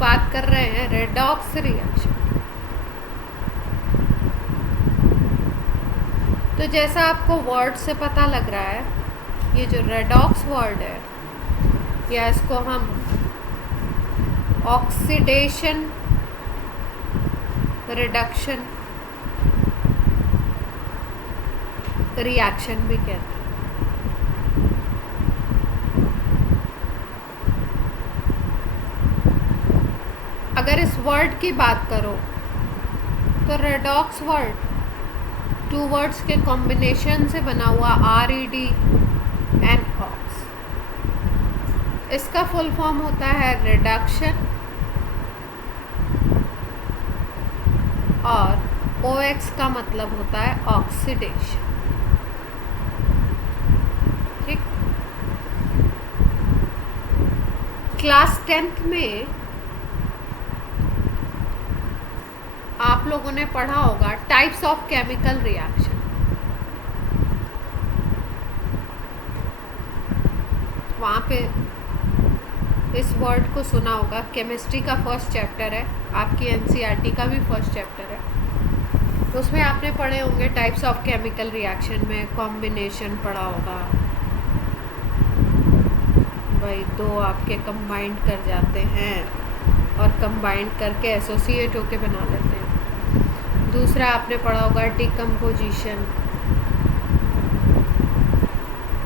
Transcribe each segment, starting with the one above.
बात कर रहे हैं रेडॉक्स रिएक्शन। तो जैसा आपको वर्ड से पता लग रहा है, ये जो रेडॉक्स वर्ड है, या इसको हम ऑक्सीडेशन रिडक्शन रिएक्शन भी कहते हैं। अगर इस वर्ड की बात करो तो रेडॉक्स वर्ड 2 वर्ड्स के कॉम्बिनेशन से बना हुआ RED एंड ऑक्स। इसका फुल फॉर्म होता है रिडक्शन, और OX का मतलब होता है ऑक्सीडेशन। ठीक। क्लास 10th में आप लोगों ने पढ़ा होगा टाइप्स ऑफ केमिकल रिएक्शन। वहाँ पे इस वर्ड को सुना होगा। केमिस्ट्री का फर्स्ट चैप्टर है, आपकी NCERT का भी फर्स्ट चैप्टर है, तो उसमें आपने पढ़े होंगे टाइप्स ऑफ केमिकल रिएक्शन में कॉम्बिनेशन पढ़ा होगा। भाई 2 आपके कंबाइंड कर जाते हैं और कंबाइंड करके एसोसिएट होके बना लेते हैं। दूसरा आपने पढ़ा होगा डिकम्पोजिशन।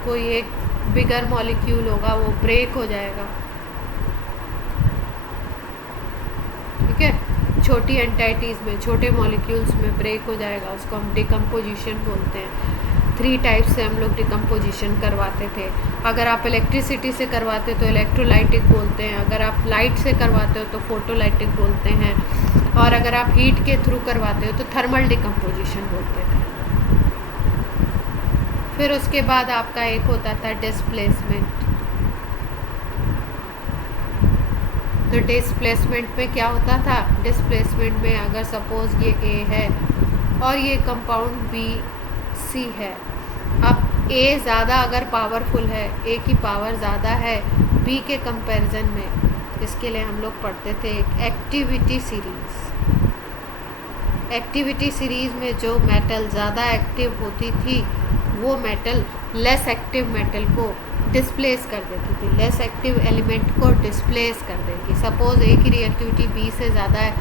कोई एक बिगर मॉलिक्यूल होगा, वो ब्रेक हो जाएगा। ठीक है, छोटी एंटाइटीज़ में, छोटे मॉलिक्यूल्स में ब्रेक हो जाएगा, उसको हम डिकम्पोजिशन बोलते हैं। 3 टाइप से हम लोग डिकम्पोजिशन करवाते थे। अगर आप इलेक्ट्रिसिटी से करवाते तो इलेक्ट्रोलाइटिक बोलते हैं, अगर आप लाइट से करवाते हो तो फोटोलाइटिक बोलते हैं, और अगर आप हीट के थ्रू करवाते हो तो थर्मल डिकम्पोजिशन बोलते थे। फिर उसके बाद आपका एक होता था डिस्प्लेसमेंट। तो डिस्प्लेसमेंट में क्या होता था? डिस्प्लेसमेंट में अगर सपोज ये A है और ये कंपाउंड BC है, अब A ज़्यादा अगर पावरफुल है, A की पावर ज़्यादा है B के कंपैरिजन में, इसके लिए हम लोग पढ़ते थे एक एक्टिविटी सीरीज़। एक्टिविटी सीरीज़ में जो मेटल ज़्यादा एक्टिव होती थी वो मेटल लेस एक्टिव मेटल को डिस्प्लेस कर देती थी, लेस एक्टिव एलिमेंट को डिस्प्लेस कर देगी। सपोज A की रिएक्टिविटी B से ज़्यादा है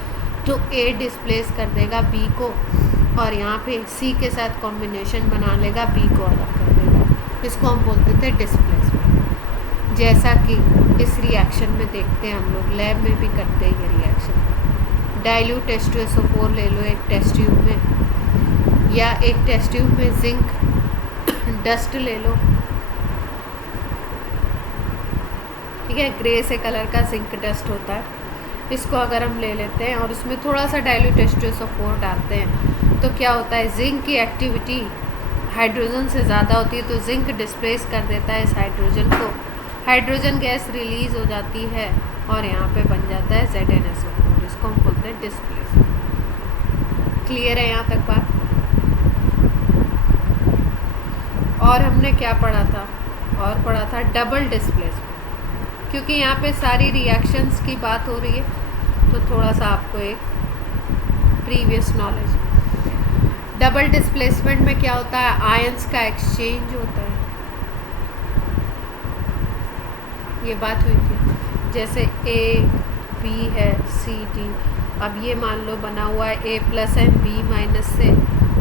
तो A डिस्प्लेस कर देगा B को, और यहाँ पे C के साथ कॉम्बिनेशन बना लेगा, B को अलग कर देगा। इसको हम बोलते थे डिस्प्लेसमेंट। जैसा कि इस रिएक्शन में देखते हैं, हम लोग लैब में भी करते हैं ये रिएक्शन। डाइल्यूट H2SO4 ले लो एक टेस्ट ट्यूब में, या एक टेस्ट ट्यूब में जिंक डस्ट ले लो। ठीक है, ग्रे से कलर का जिंक डस्ट होता है। इसको अगर हम ले लेते हैं और उसमें थोड़ा सा डाइल्यूट H2SO4 डालते हैं तो क्या होता है, जिंक की एक्टिविटी हाइड्रोजन से ज़्यादा होती है, तो जिंक डिस्प्लेस कर देता है इस हाइड्रोजन को, हाइड्रोजन गैस रिलीज़ हो जाती है और यहाँ पे बन जाता है ZnSO4। इसको हम बोलते हैं डिस्प्लेसमेंट। क्लियर है यहाँ तक बात? और हमने क्या पढ़ा था? और पढ़ा था डबल डिस्प्लेसमेंट। क्योंकि यहाँ पे सारी रिएक्शंस की बात हो रही है तो थोड़ा सा आपको एक प्रीवियस नॉलेज। डबल डिस्प्लेसमेंट में क्या होता है? आयंस का एक्सचेंज होता है। ये बात हुई थी, जैसे A B है C D, अब ये मान लो बना हुआ है A+ एंड B- से,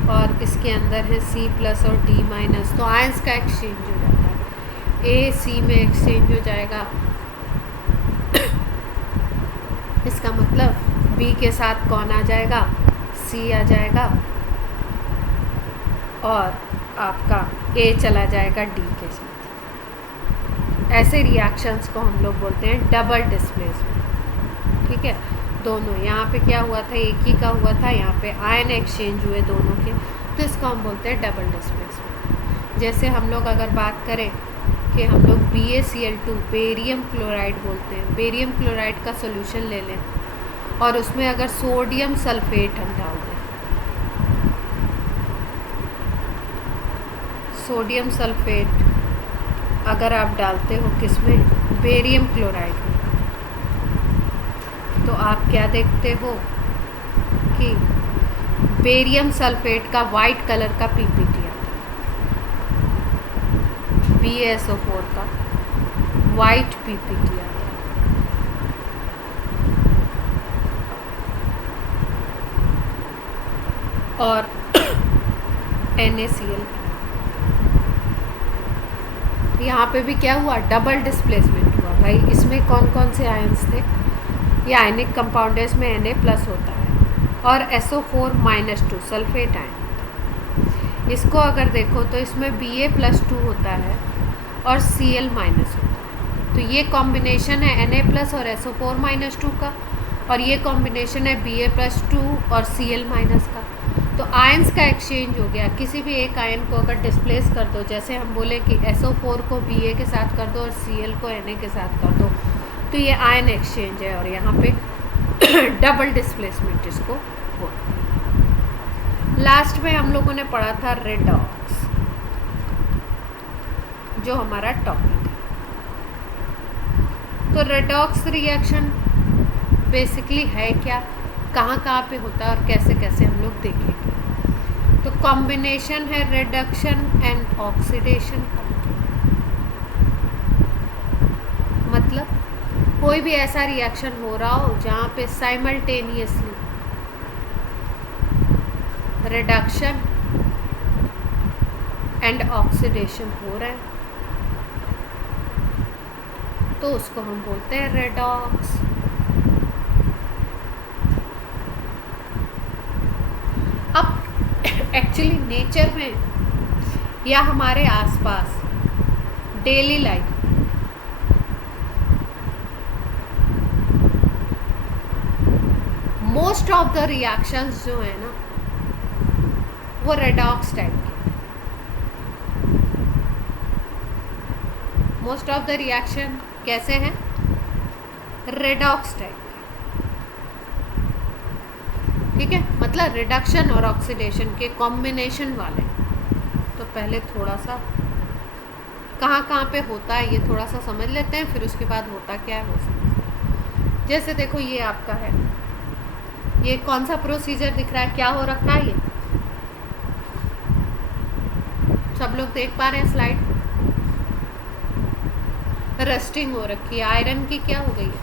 और इसके अंदर है C+ और D-, तो आयंस का एक्सचेंज हो जाता है। A C में एक्सचेंज हो जाएगा, इसका मतलब B के साथ कौन आ जाएगा? C आ जाएगा, और आपका A चला जाएगा D के साथ। ऐसे रिएक्शंस को हम लोग बोलते हैं डबल डिस्प्लेसमेंट। ठीक है, दोनों यहाँ पे क्या हुआ था? एक ही का हुआ था, यहाँ पे आयन एक्सचेंज हुए दोनों के, तो इसको हम बोलते हैं डबल डिस्प्लेसमेंट। जैसे हम लोग अगर बात करें कि हम लोग BaCl2 बेरियम क्लोराइड बोलते हैं, बेरियम क्लोराइड का सोल्यूशन ले लें और उसमें अगर सोडियम सल्फेट हम डाल दें, सोडियम सल्फेट अगर आप डालते हो किसमें? बेरियम क्लोराइड में, तो तो आप क्या देखते हो कि बेरियम सल्फेट का वाइट कलर का पीपीटी आता है, BaSO4 का वाइट पीपीटी आता है। और NaCl, यहाँ पे भी क्या हुआ, डबल डिस्प्लेसमेंट हुआ। भाई इसमें कौन कौन से आयंस थे, ये आयनिक कंपाउंड है, इसमें Na+ होता है और SO4-2 सल्फेट आयन। इसको अगर देखो तो इसमें Ba+2 होता है और Cl- होता है। तो ये कॉम्बिनेशन है Na+ और SO4-2 का, और ये कॉम्बिनेशन है Ba+2 और Cl- का। तो आयंस का एक्सचेंज हो गया। किसी भी एक आयन को अगर डिस्प्लेस कर दो, जैसे हम बोले कि SO4 को Ba के साथ कर दो और Cl को Na के साथ कर दो, तो ये आयन एक्सचेंज है और यहाँ पे डबल डिस्प्लेसमेंट इसको हो। लास्ट में हम लोगों ने पढ़ा था रेडॉक्स, जो हमारा टॉपिक है। तो रेडॉक्स रिएक्शन बेसिकली है क्या, कहाँ कहाँ पे होता है और कैसे कैसे हम लोग देखेंगे। तो कॉम्बिनेशन है रिडक्शन एंड ऑक्सीडेशन का। मतलब कोई भी ऐसा रिएक्शन हो रहा हो जहाँ पे साइमल्टेनियसली रिडक्शन एंड ऑक्सीडेशन हो रहा है, तो उसको हम बोलते हैं रेडॉक्स। अब एक्चुअली नेचर में या हमारे आसपास daily life most of the reactions जो है ना वो रेडॉक्स टाइप के। मोस्ट ऑफ द रिएक्शन कैसे हैं, रेडॉक्स टाइप के। ठीक है, मतलब रिडक्शन और ऑक्सीडेशन के कॉम्बिनेशन वाले। तो पहले थोड़ा सा कहाँ कहाँ पे होता है ये थोड़ा सा समझ लेते हैं, फिर उसके बाद होता क्या है वो समझ। जैसे देखो ये आपका है, ये कौन सा प्रोसीजर दिख रहा है, क्या हो रखा है, ये सब लोग देख पा रहे हैं स्लाइड। रस्टिंग हो रखी है, आयरन की क्या हो गई है,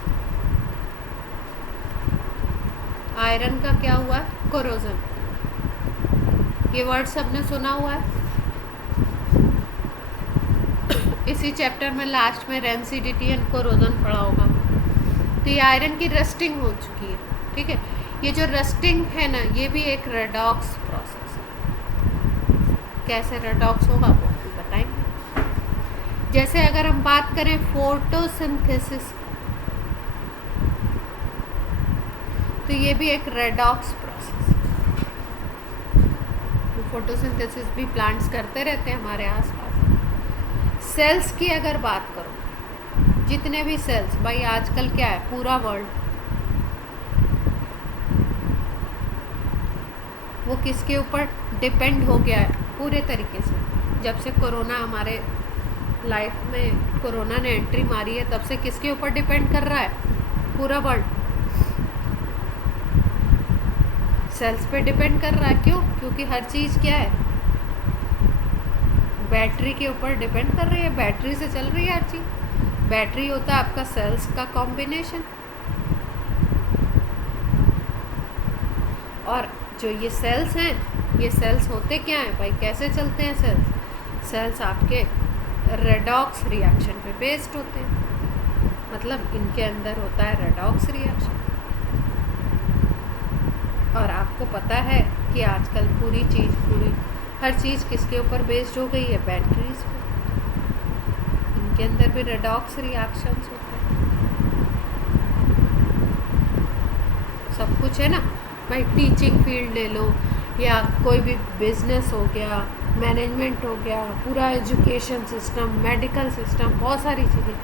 आयरन का क्या हुआ है, कोरोजन। ये वर्ड सबने सुना हुआ है, इसी चैप्टर में लास्ट में रेंसिडिटी एंड कोरोजन पढ़ा होगा। तो ये आयरन की रस्टिंग हो चुकी है। ठीक है, ये जो रस्टिंग है ना, ये भी एक रेडॉक्स प्रोसेस है। कैसे रेडॉक्स होगा वो भी बताएंगे। जैसे अगर हम बात करें फोटोसिंथेसिस, तो ये भी एक रेडॉक्स प्रोसेस है। फोटोसिंथेसिस भी प्लांट्स करते रहते हैं हमारे आसपास। सेल्स की अगर बात करो, जितने भी सेल्स, भाई आजकल क्या है, पूरा वर्ल्ड वो किसके ऊपर डिपेंड हो गया है पूरे तरीके से। जब से कोरोना हमारे लाइफ में, कोरोना ने एंट्री मारी है, तब से किसके ऊपर डिपेंड कर रहा है, पूरा वर्ल्ड सेल्स पे डिपेंड कर रहा है। क्यों? क्योंकि हर चीज़ क्या है, बैटरी के ऊपर डिपेंड कर रही है, बैटरी से चल रही है हर चीज़। बैटरी होता है आपका सेल्स का कॉम्बिनेशन। और जो ये सेल्स हैं, ये सेल्स होते क्या हैं भाई, कैसे चलते हैं सेल्स? सेल्स आपके रेडॉक्स रिएक्शन पे बेस्ड होते हैं, मतलब इनके अंदर होता है रेडॉक्स रिएक्शन। और आपको पता है कि आजकल पूरी हर चीज़ किसके ऊपर बेस्ड हो गई है, बैटरीज पे। इनके अंदर भी रेडॉक्स रिएक्शंस होते हैं, सब कुछ है ना भाई। टीचिंग फील्ड ले लो, या कोई भी बिजनेस हो गया, मैनेजमेंट हो गया, पूरा एजुकेशन सिस्टम, मेडिकल सिस्टम, बहुत सारी चीज़ें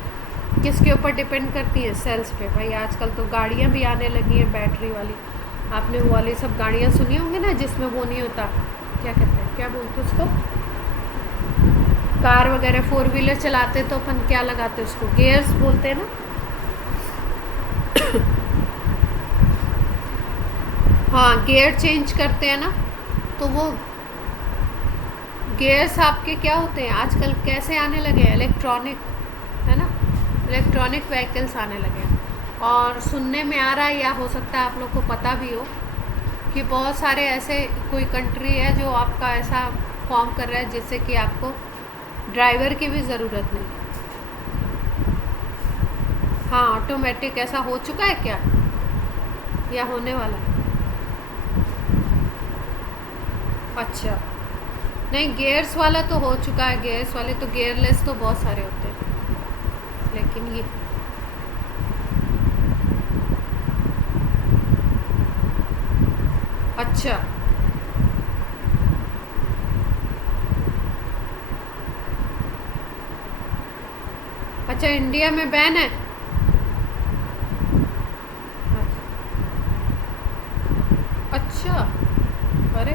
किसके ऊपर डिपेंड करती हैं, सेल्स पे। भाई आजकल तो गाड़ियाँ भी आने लगी हैं बैटरी वाली। आपने वो वाली सब गाड़ियाँ सुनी होंगी ना, जिसमें वो नहीं होता, क्या कहते हैं, क्या बोलते हैं उसको, कार वगैरह 4 व्हीलर चलाते तो अपन क्या लगाते हैं उसको, गियर्स बोलते हैं ना। हाँ, गियर चेंज करते हैं ना, तो वो गियर्स आपके क्या होते हैं आजकल कैसे आने लगे हैं, इलेक्ट्रॉनिक, है ना, इलेक्ट्रॉनिक व्हीकल्स आने लगे हैं। और सुनने में आ रहा है, या हो सकता है आप लोग को पता भी हो, कि बहुत सारे ऐसे कोई कंट्री है जो आपका ऐसा फॉर्म कर रहा है जिससे कि आपको ड्राइवर की भी ज़रूरत नहीं है। हाँ, ऑटोमेटिक ऐसा हो चुका है क्या, या होने वाला है? अच्छा, नहीं, गियर्स वाला तो हो चुका है, गियर्स वाले तो, गियरलेस तो बहुत सारे होते हैं, लेकिन ये अच्छा, अच्छा, इंडिया में बैन है? अच्छा, अरे,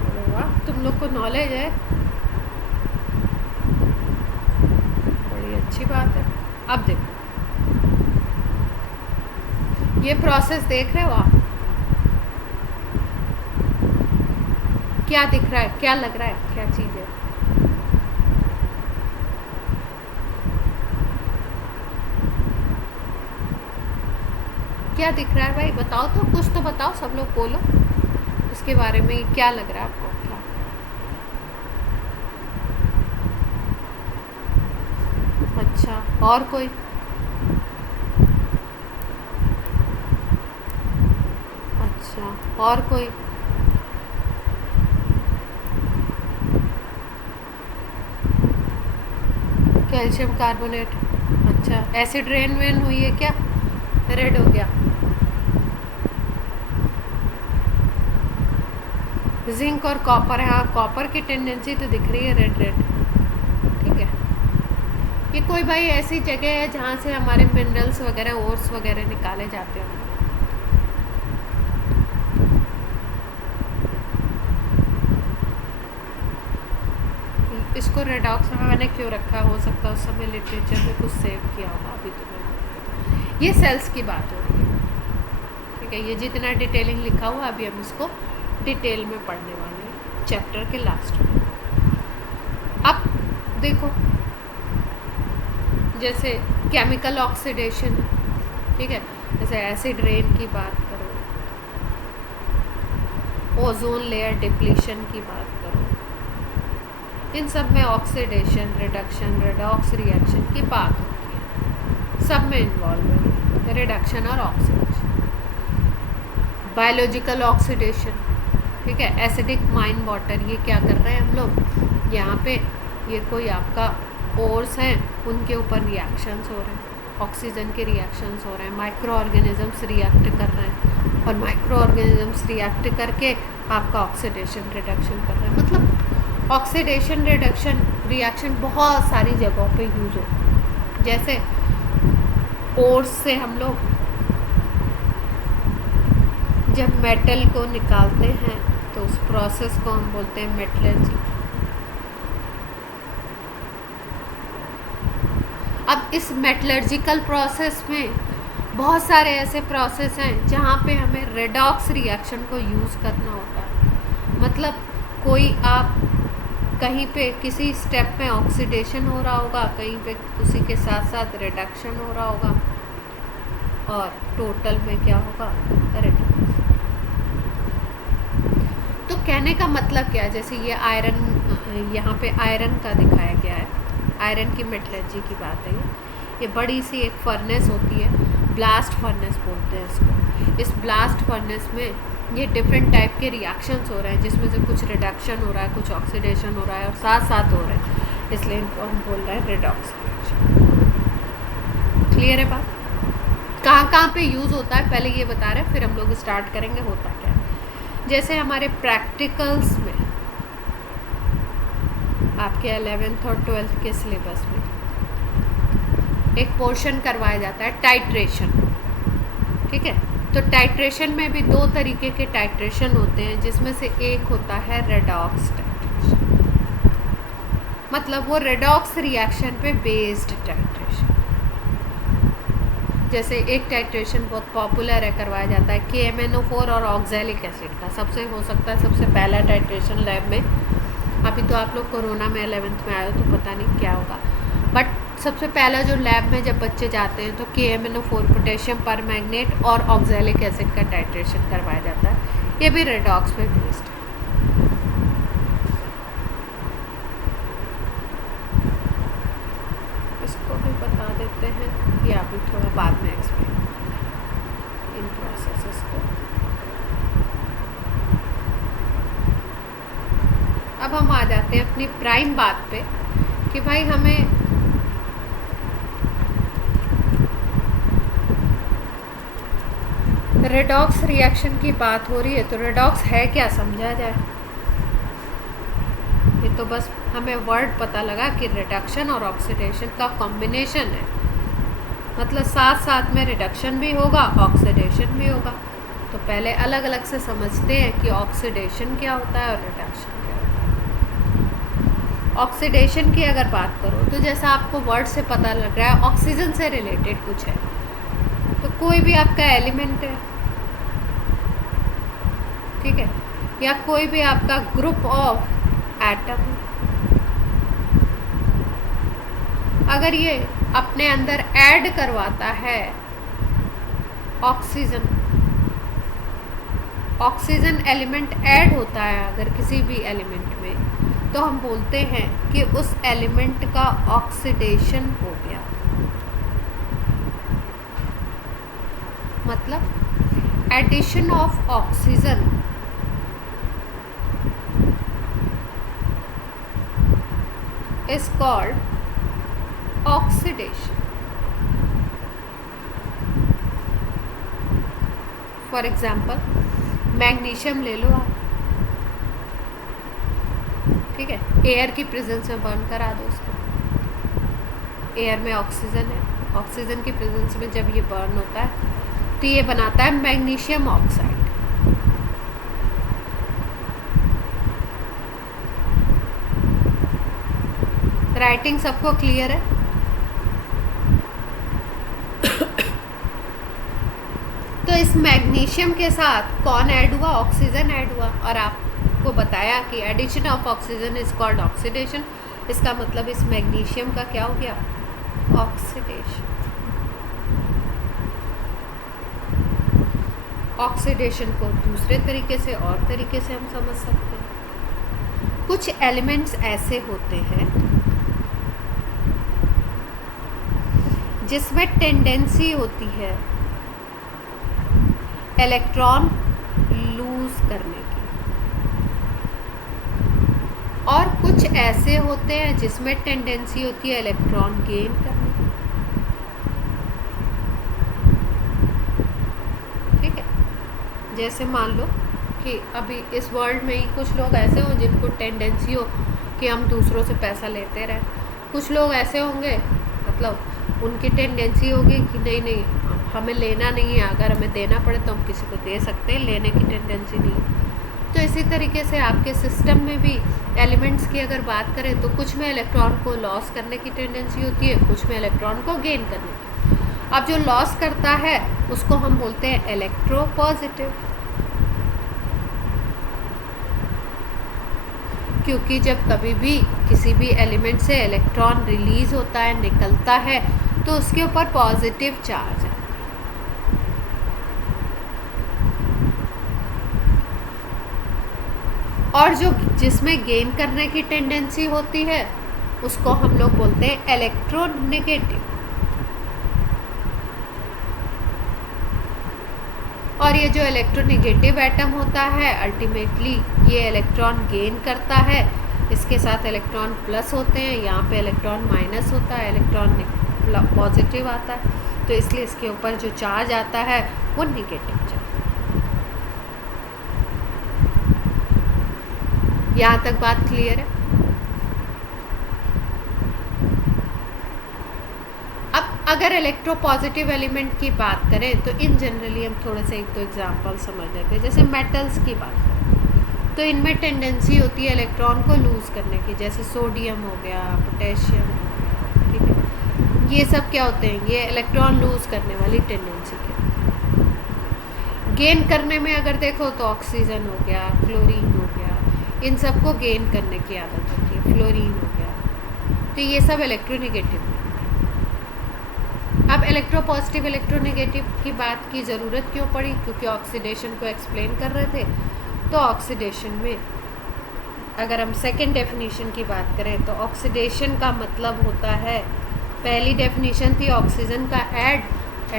अरे वाह, तुम लोग को नॉलेज है, बड़ी अच्छी बात है। अब देखो, ये प्रोसेस देख रहे हो आप, क्या दिख रहा है, क्या लग रहा है, क्या चीज़ है? क्या दिख रहा है भाई, बताओ तो, कुछ तो बताओ, सब लोग बोलो इसके बारे में, क्या लग रहा है आपको, क्या? अच्छा, और कोई? अच्छा, और कोई? Calcium carbonate. अच्छा, एसिड रेन वेन हुई है क्या, रेड हो गया? जिंक और कॉपर है, हाँ, कॉपर की टेंडेंसी तो दिख रही है रेड रेड, ठीक है। ये कोई भाई ऐसी जगह है जहाँ से हमारे मिनरल्स वगैरह, ओर्स वगैरह निकाले जाते हैं। इसको रेडॉक्स में मैंने क्यों रखा, हो सकता है उस समय लिटरेचर में कुछ सेव किया होगा, अभी तो मैंने, ये सेल्स की बात हो रही है, ठीक है। ये जितना डिटेलिंग लिखा हुआ, अभी हम इसको डिटेल में पढ़ने वाले हैं चैप्टर के लास्ट में। अब देखो, जैसे केमिकल ऑक्सीडेशन, ठीक है, जैसे एसिड रेन की बात करो, ओजोन लेयर डिप्लीशन की बात करो, इन सब में ऑक्सीडेशन, रिडक्शन, रेडॉक्स रिएक्शन की बात होती है, सब में इन्वॉल्व है रिडक्शन और ऑक्सीडेशन। बायोलॉजिकल ऑक्सीडेशन, ठीक है, एसिडिक माइन वाटर, ये क्या कर रहे हैं हम लोग यहाँ पे, ये कोई आपका ओर्स हैं, उनके ऊपर रिएक्शंस हो रहे हैं, ऑक्सीजन के रिएक्शंस हो रहे हैं, माइक्रो ऑर्गेनिजम्स रिएक्ट कर रहे हैं, और माइक्रो ऑर्गेनिजम्स रिएक्ट करके आपका ऑक्सीडेशन रिडक्शन कर रहे हैं। मतलब ऑक्सीडेशन रिडक्शन रिएक्शन बहुत सारी जगहों पे यूज होता है। जैसे ओर्स से हम लोग जब मेटल को निकालते हैं तो उस प्रोसेस को हम बोलते हैं मेटलर्जी। अब इस मेटलर्जिकल प्रोसेस में बहुत सारे ऐसे प्रोसेस हैं जहाँ पे हमें रेडॉक्स रिएक्शन को यूज़ करना होता है। मतलब कोई आप कहीं पे किसी स्टेप में ऑक्सीडेशन हो रहा होगा, कहीं पे उसी के साथ साथ रिडक्शन हो रहा होगा, और टोटल में क्या होगा, रिडक्शन। तो कहने का मतलब क्या है, जैसे ये आयरन, यहाँ पे आयरन का दिखाया गया है, आयरन की मेटलर्जी की बात है। ये बड़ी सी एक फर्नेस होती है, ब्लास्ट फर्नेस बोलते हैं इसको। इस ब्लास्ट फर्नेस में ये डिफरेंट टाइप के रिएक्शंस हो रहे हैं, जिसमें से कुछ रिडक्शन हो रहा है, कुछ ऑक्सीडेशन हो रहा है, और साथ साथ हो रहे हैं, इसलिए इनको हम बोल रहे हैं रेडॉक्स रिएक्शन। क्लियर है बात? कहाँ कहाँ पे यूज़ होता है पहले ये बता रहे हैं, फिर हम लोग स्टार्ट करेंगे होता क्या है। जैसे हमारे प्रैक्टिकल्स में, आपके 11th और 12th के सिलेबस में एक पोर्शन करवाया जाता है टाइट्रेशन, ठीक है। तो टाइट्रेशन में भी दो तरीके के टाइट्रेशन होते हैं, जिसमें से एक होता है रेडॉक्स टाइट्रेशन, मतलब वो रेडॉक्स रिएक्शन पे बेस्ड टाइट्रेशन। जैसे एक टाइट्रेशन बहुत पॉपुलर है, करवाया जाता है KMnO4 और ऑक्सैलिक एसिड का। सबसे हो सकता है सबसे पहला टाइट्रेशन लैब में, अभी तो आप लोग कोरोना में 11th में आए हो तो पता नहीं क्या होगा, बट सबसे पहला जो लैब में जब बच्चे जाते हैं तो KMnO4 पोटेशियम परमैंगनेट और ऑक्सैलिक एसिड का टाइट्रेशन करवाया जाता है। ये भी रेडॉक्स पे बेस्ड है। इसको भी बता देते हैं, ये अभी थोड़ा बाद में एक्सप्लेन इन प्रोसेसेस को। अब हम आ जाते हैं अपनी प्राइम बात पे कि भाई हमें रेडॉक्स रिएक्शन की बात हो रही है तो रेडॉक्स है क्या, समझा जाए। ये तो बस हमें वर्ड पता लगा कि रिडक्शन और ऑक्सीडेशन का कॉम्बिनेशन है, मतलब साथ साथ में रिडक्शन भी होगा ऑक्सीडेशन भी होगा। तो पहले अलग अलग से समझते हैं कि ऑक्सीडेशन क्या होता है और रिडक्शन क्या होता है। ऑक्सीडेशन की अगर बात करो तो जैसा आपको वर्ड से पता लग रहा है ऑक्सीजन से रिलेटेड कुछ है, तो कोई भी आपका एलिमेंट है, ठीक है, या कोई भी आपका ग्रुप ऑफ एटम, अगर ये अपने अंदर ऐड करवाता है ऑक्सीजन, ऑक्सीजन एलिमेंट ऐड होता है अगर किसी भी एलिमेंट में, तो हम बोलते हैं कि उस एलिमेंट का ऑक्सीडेशन हो गया। मतलब addition of oxygen is called oxidation. For example, magnesium ले लो आप, ठीक है, एयर की प्रेजेंस में बर्न करा दो उसको। एयर में ऑक्सीजन है, ऑक्सीजन की प्रेजेंस में जब ये बर्न होता है तो ये बनाता है मैग्नीशियम ऑक्साइड। राइटिंग सबको क्लियर है? तो इस मैग्नीशियम के साथ कौन ऐड हुआ, ऑक्सीजन ऐड हुआ, और आपको बताया कि addition of oxygen is called oxidation. इसका मतलब इस मैग्नीशियम का क्या हो गया, ऑक्सीडेशन। ऑक्सीडेशन को दूसरे तरीके से और तरीके से हम समझ सकते हैं। कुछ एलिमेंट्स ऐसे होते हैं जिसमें टेंडेंसी होती है इलेक्ट्रॉन लूज करने की, और कुछ ऐसे होते हैं जिसमें टेंडेंसी होती है इलेक्ट्रॉन गेन करने की, ठीक है। जैसे मान लो कि अभी इस वर्ल्ड में ही कुछ लोग ऐसे हों जिनको टेंडेंसी हो कि हम दूसरों से पैसा लेते रहें, कुछ लोग ऐसे होंगे मतलब उनकी टेंडेंसी होगी कि नहीं नहीं हमें लेना नहीं है, अगर हमें देना पड़े तो हम किसी को दे सकते हैं, लेने की टेंडेंसी नहीं है। तो इसी तरीके से आपके सिस्टम में भी एलिमेंट्स की अगर बात करें तो कुछ में इलेक्ट्रॉन को लॉस करने की टेंडेंसी होती है, कुछ में इलेक्ट्रॉन को गेन करने की। अब जो लॉस करता है उसको हम बोलते हैं इलेक्ट्रोपॉजिटिव, क्योंकि जब कभी भी किसी भी एलिमेंट से इलेक्ट्रॉन रिलीज होता है, निकलता है, तो उसके ऊपर पॉजिटिव चार्ज है। और जो जिसमें गेन करने की टेंडेंसी होती है उसको हम लोग बोलते हैं इलेक्ट्रोनेगेटिव। और ये जो इलेक्ट्रोनेगेटिव एटम होता है अल्टीमेटली ये इलेक्ट्रॉन गेन करता है, इसके साथ इलेक्ट्रॉन प्लस होते हैं, यहाँ पे इलेक्ट्रॉन माइनस होता है, इलेक्ट्रॉन पॉजिटिव आता है, तो इसलिए इसके ऊपर जो चार्ज आता है वो नेगेटिव चार्ज। यहाँ तक बात क्लियर है? अब अगर इलेक्ट्रोपॉजिटिव एलिमेंट की बात करें तो इन जनरली हम थोड़े से एक दो एग्जांपल समझ लेते हैं। जैसे मेटल्स की बात करें तो इनमें टेंडेंसी होती है इलेक्ट्रॉन को लूज़ करने की, जैसे सोडियम हो गया, पोटेशियम हो गया, ठीक है। ये सब क्या होते हैं, ये इलेक्ट्रॉन लूज़ करने वाली टेंडेंसी के। गेन करने में अगर देखो तो ऑक्सीजन हो गया, क्लोरीन हो गया, इन सबको गेन करने की आदत होती है, फ्लोरीन हो गया। तो ये सब इलेक्ट्रोनेगेटिव है। अब इलेक्ट्रोपॉजिटिव इलेक्ट्रोनेगेटिव की बात की ज़रूरत क्यों पड़ी, क्योंकि ऑक्सीडेशन को एक्सप्लेन कर रहे थे। तो ऑक्सीडेशन में अगर हम सेकंड डेफिनेशन की बात करें तो ऑक्सीडेशन का मतलब होता है, पहली डेफिनेशन थी ऑक्सीजन का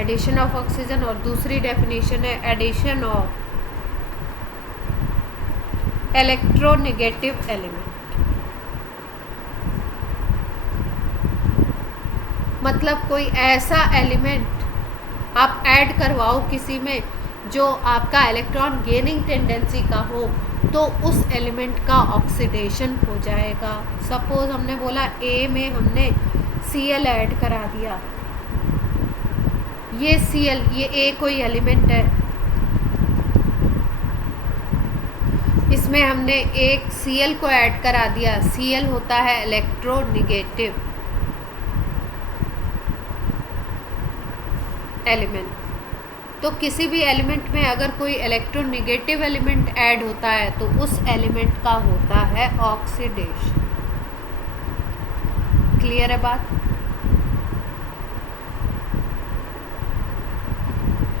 एडिशन ऑफ ऑक्सीजन, और दूसरी डेफिनेशन है एडिशन ऑफ इलेक्ट्रोनेगेटिव एलिमेंट। मतलब कोई ऐसा एलिमेंट आप ऐड करवाओ किसी में जो आपका इलेक्ट्रॉन गेनिंग टेंडेंसी का हो, तो उस एलिमेंट का ऑक्सीडेशन हो जाएगा। सपोज हमने बोला ए में हमने Cl ऐड करा दिया, ये Cl, ये ए कोई एलिमेंट है, इसमें हमने एक Cl को ऐड करा दिया। Cl होता है इलेक्ट्रोनेगेटिव एलिमेंट। तो किसी भी एलिमेंट में अगर कोई इलेक्ट्रोनेगेटिव एलिमेंट ऐड होता है तो उस एलिमेंट का होता है ऑक्सीडेशन। क्लियर है बात?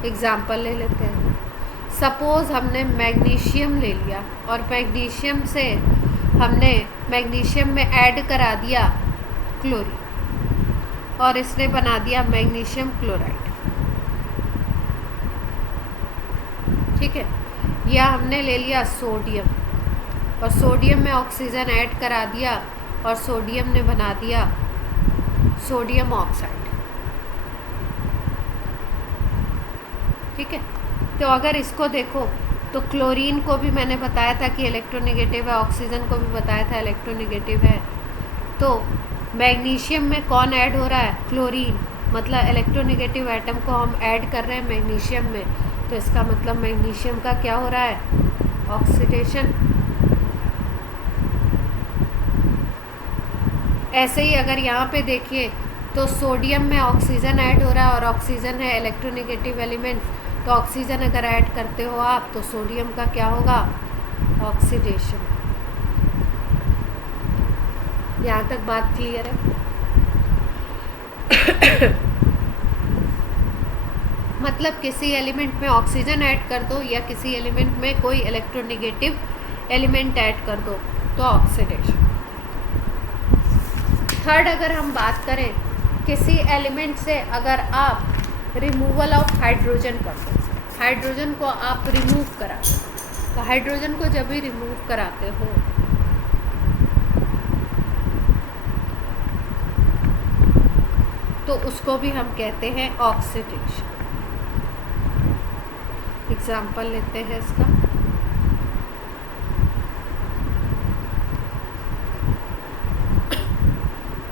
एग्जाम्पल ले लेते हैं। सपोज हमने मैग्नीशियम ले लिया और मैग्नीशियम से हमने मैग्नीशियम में ऐड करा दिया क्लोरीन और इसने बना दिया मैग्नीशियम क्लोराइड, ठीक है। या हमने ले लिया सोडियम और सोडियम में ऑक्सीजन ऐड करा दिया और सोडियम ने बना दिया सोडियम ऑक्साइड, ठीक है। तो अगर इसको देखो तो क्लोरीन को भी मैंने बताया था कि इलेक्ट्रोनेगेटिव है, ऑक्सीजन को भी बताया था इलेक्ट्रोनेगेटिव है। तो मैग्नीशियम में कौन ऐड हो रहा है, क्लोरीन, मतलब इलेक्ट्रोनेगेटिव एटम को हम ऐड कर रहे हैं मैग्नीशियम में, तो इसका मतलब मैग्नीशियम का क्या हो रहा है, ऑक्सीडेशन। ऐसे ही अगर यहाँ पे देखिए तो सोडियम में ऑक्सीजन ऐड हो रहा है और ऑक्सीजन है इलेक्ट्रोनेगेटिव एलिमेंट, तो ऑक्सीजन अगर ऐड करते हो आप तो सोडियम का क्या होगा, ऑक्सीडेशन। यहाँ तक बात क्लियर है? मतलब किसी एलिमेंट में ऑक्सीजन ऐड कर दो या किसी एलिमेंट में कोई इलेक्ट्रोनेगेटिव एलिमेंट ऐड कर दो तो ऑक्सीडेशन। थर्ड, अगर हम बात करें किसी एलिमेंट से अगर आप रिमूवल ऑफ हाइड्रोजन कर दो, हाइड्रोजन को आप रिमूव करा दो, तो हाइड्रोजन को जब भी रिमूव कराते हो तो उसको भी हम कहते हैं ऑक्सीडेशन। एग्जाम्पल लेते हैं इसका।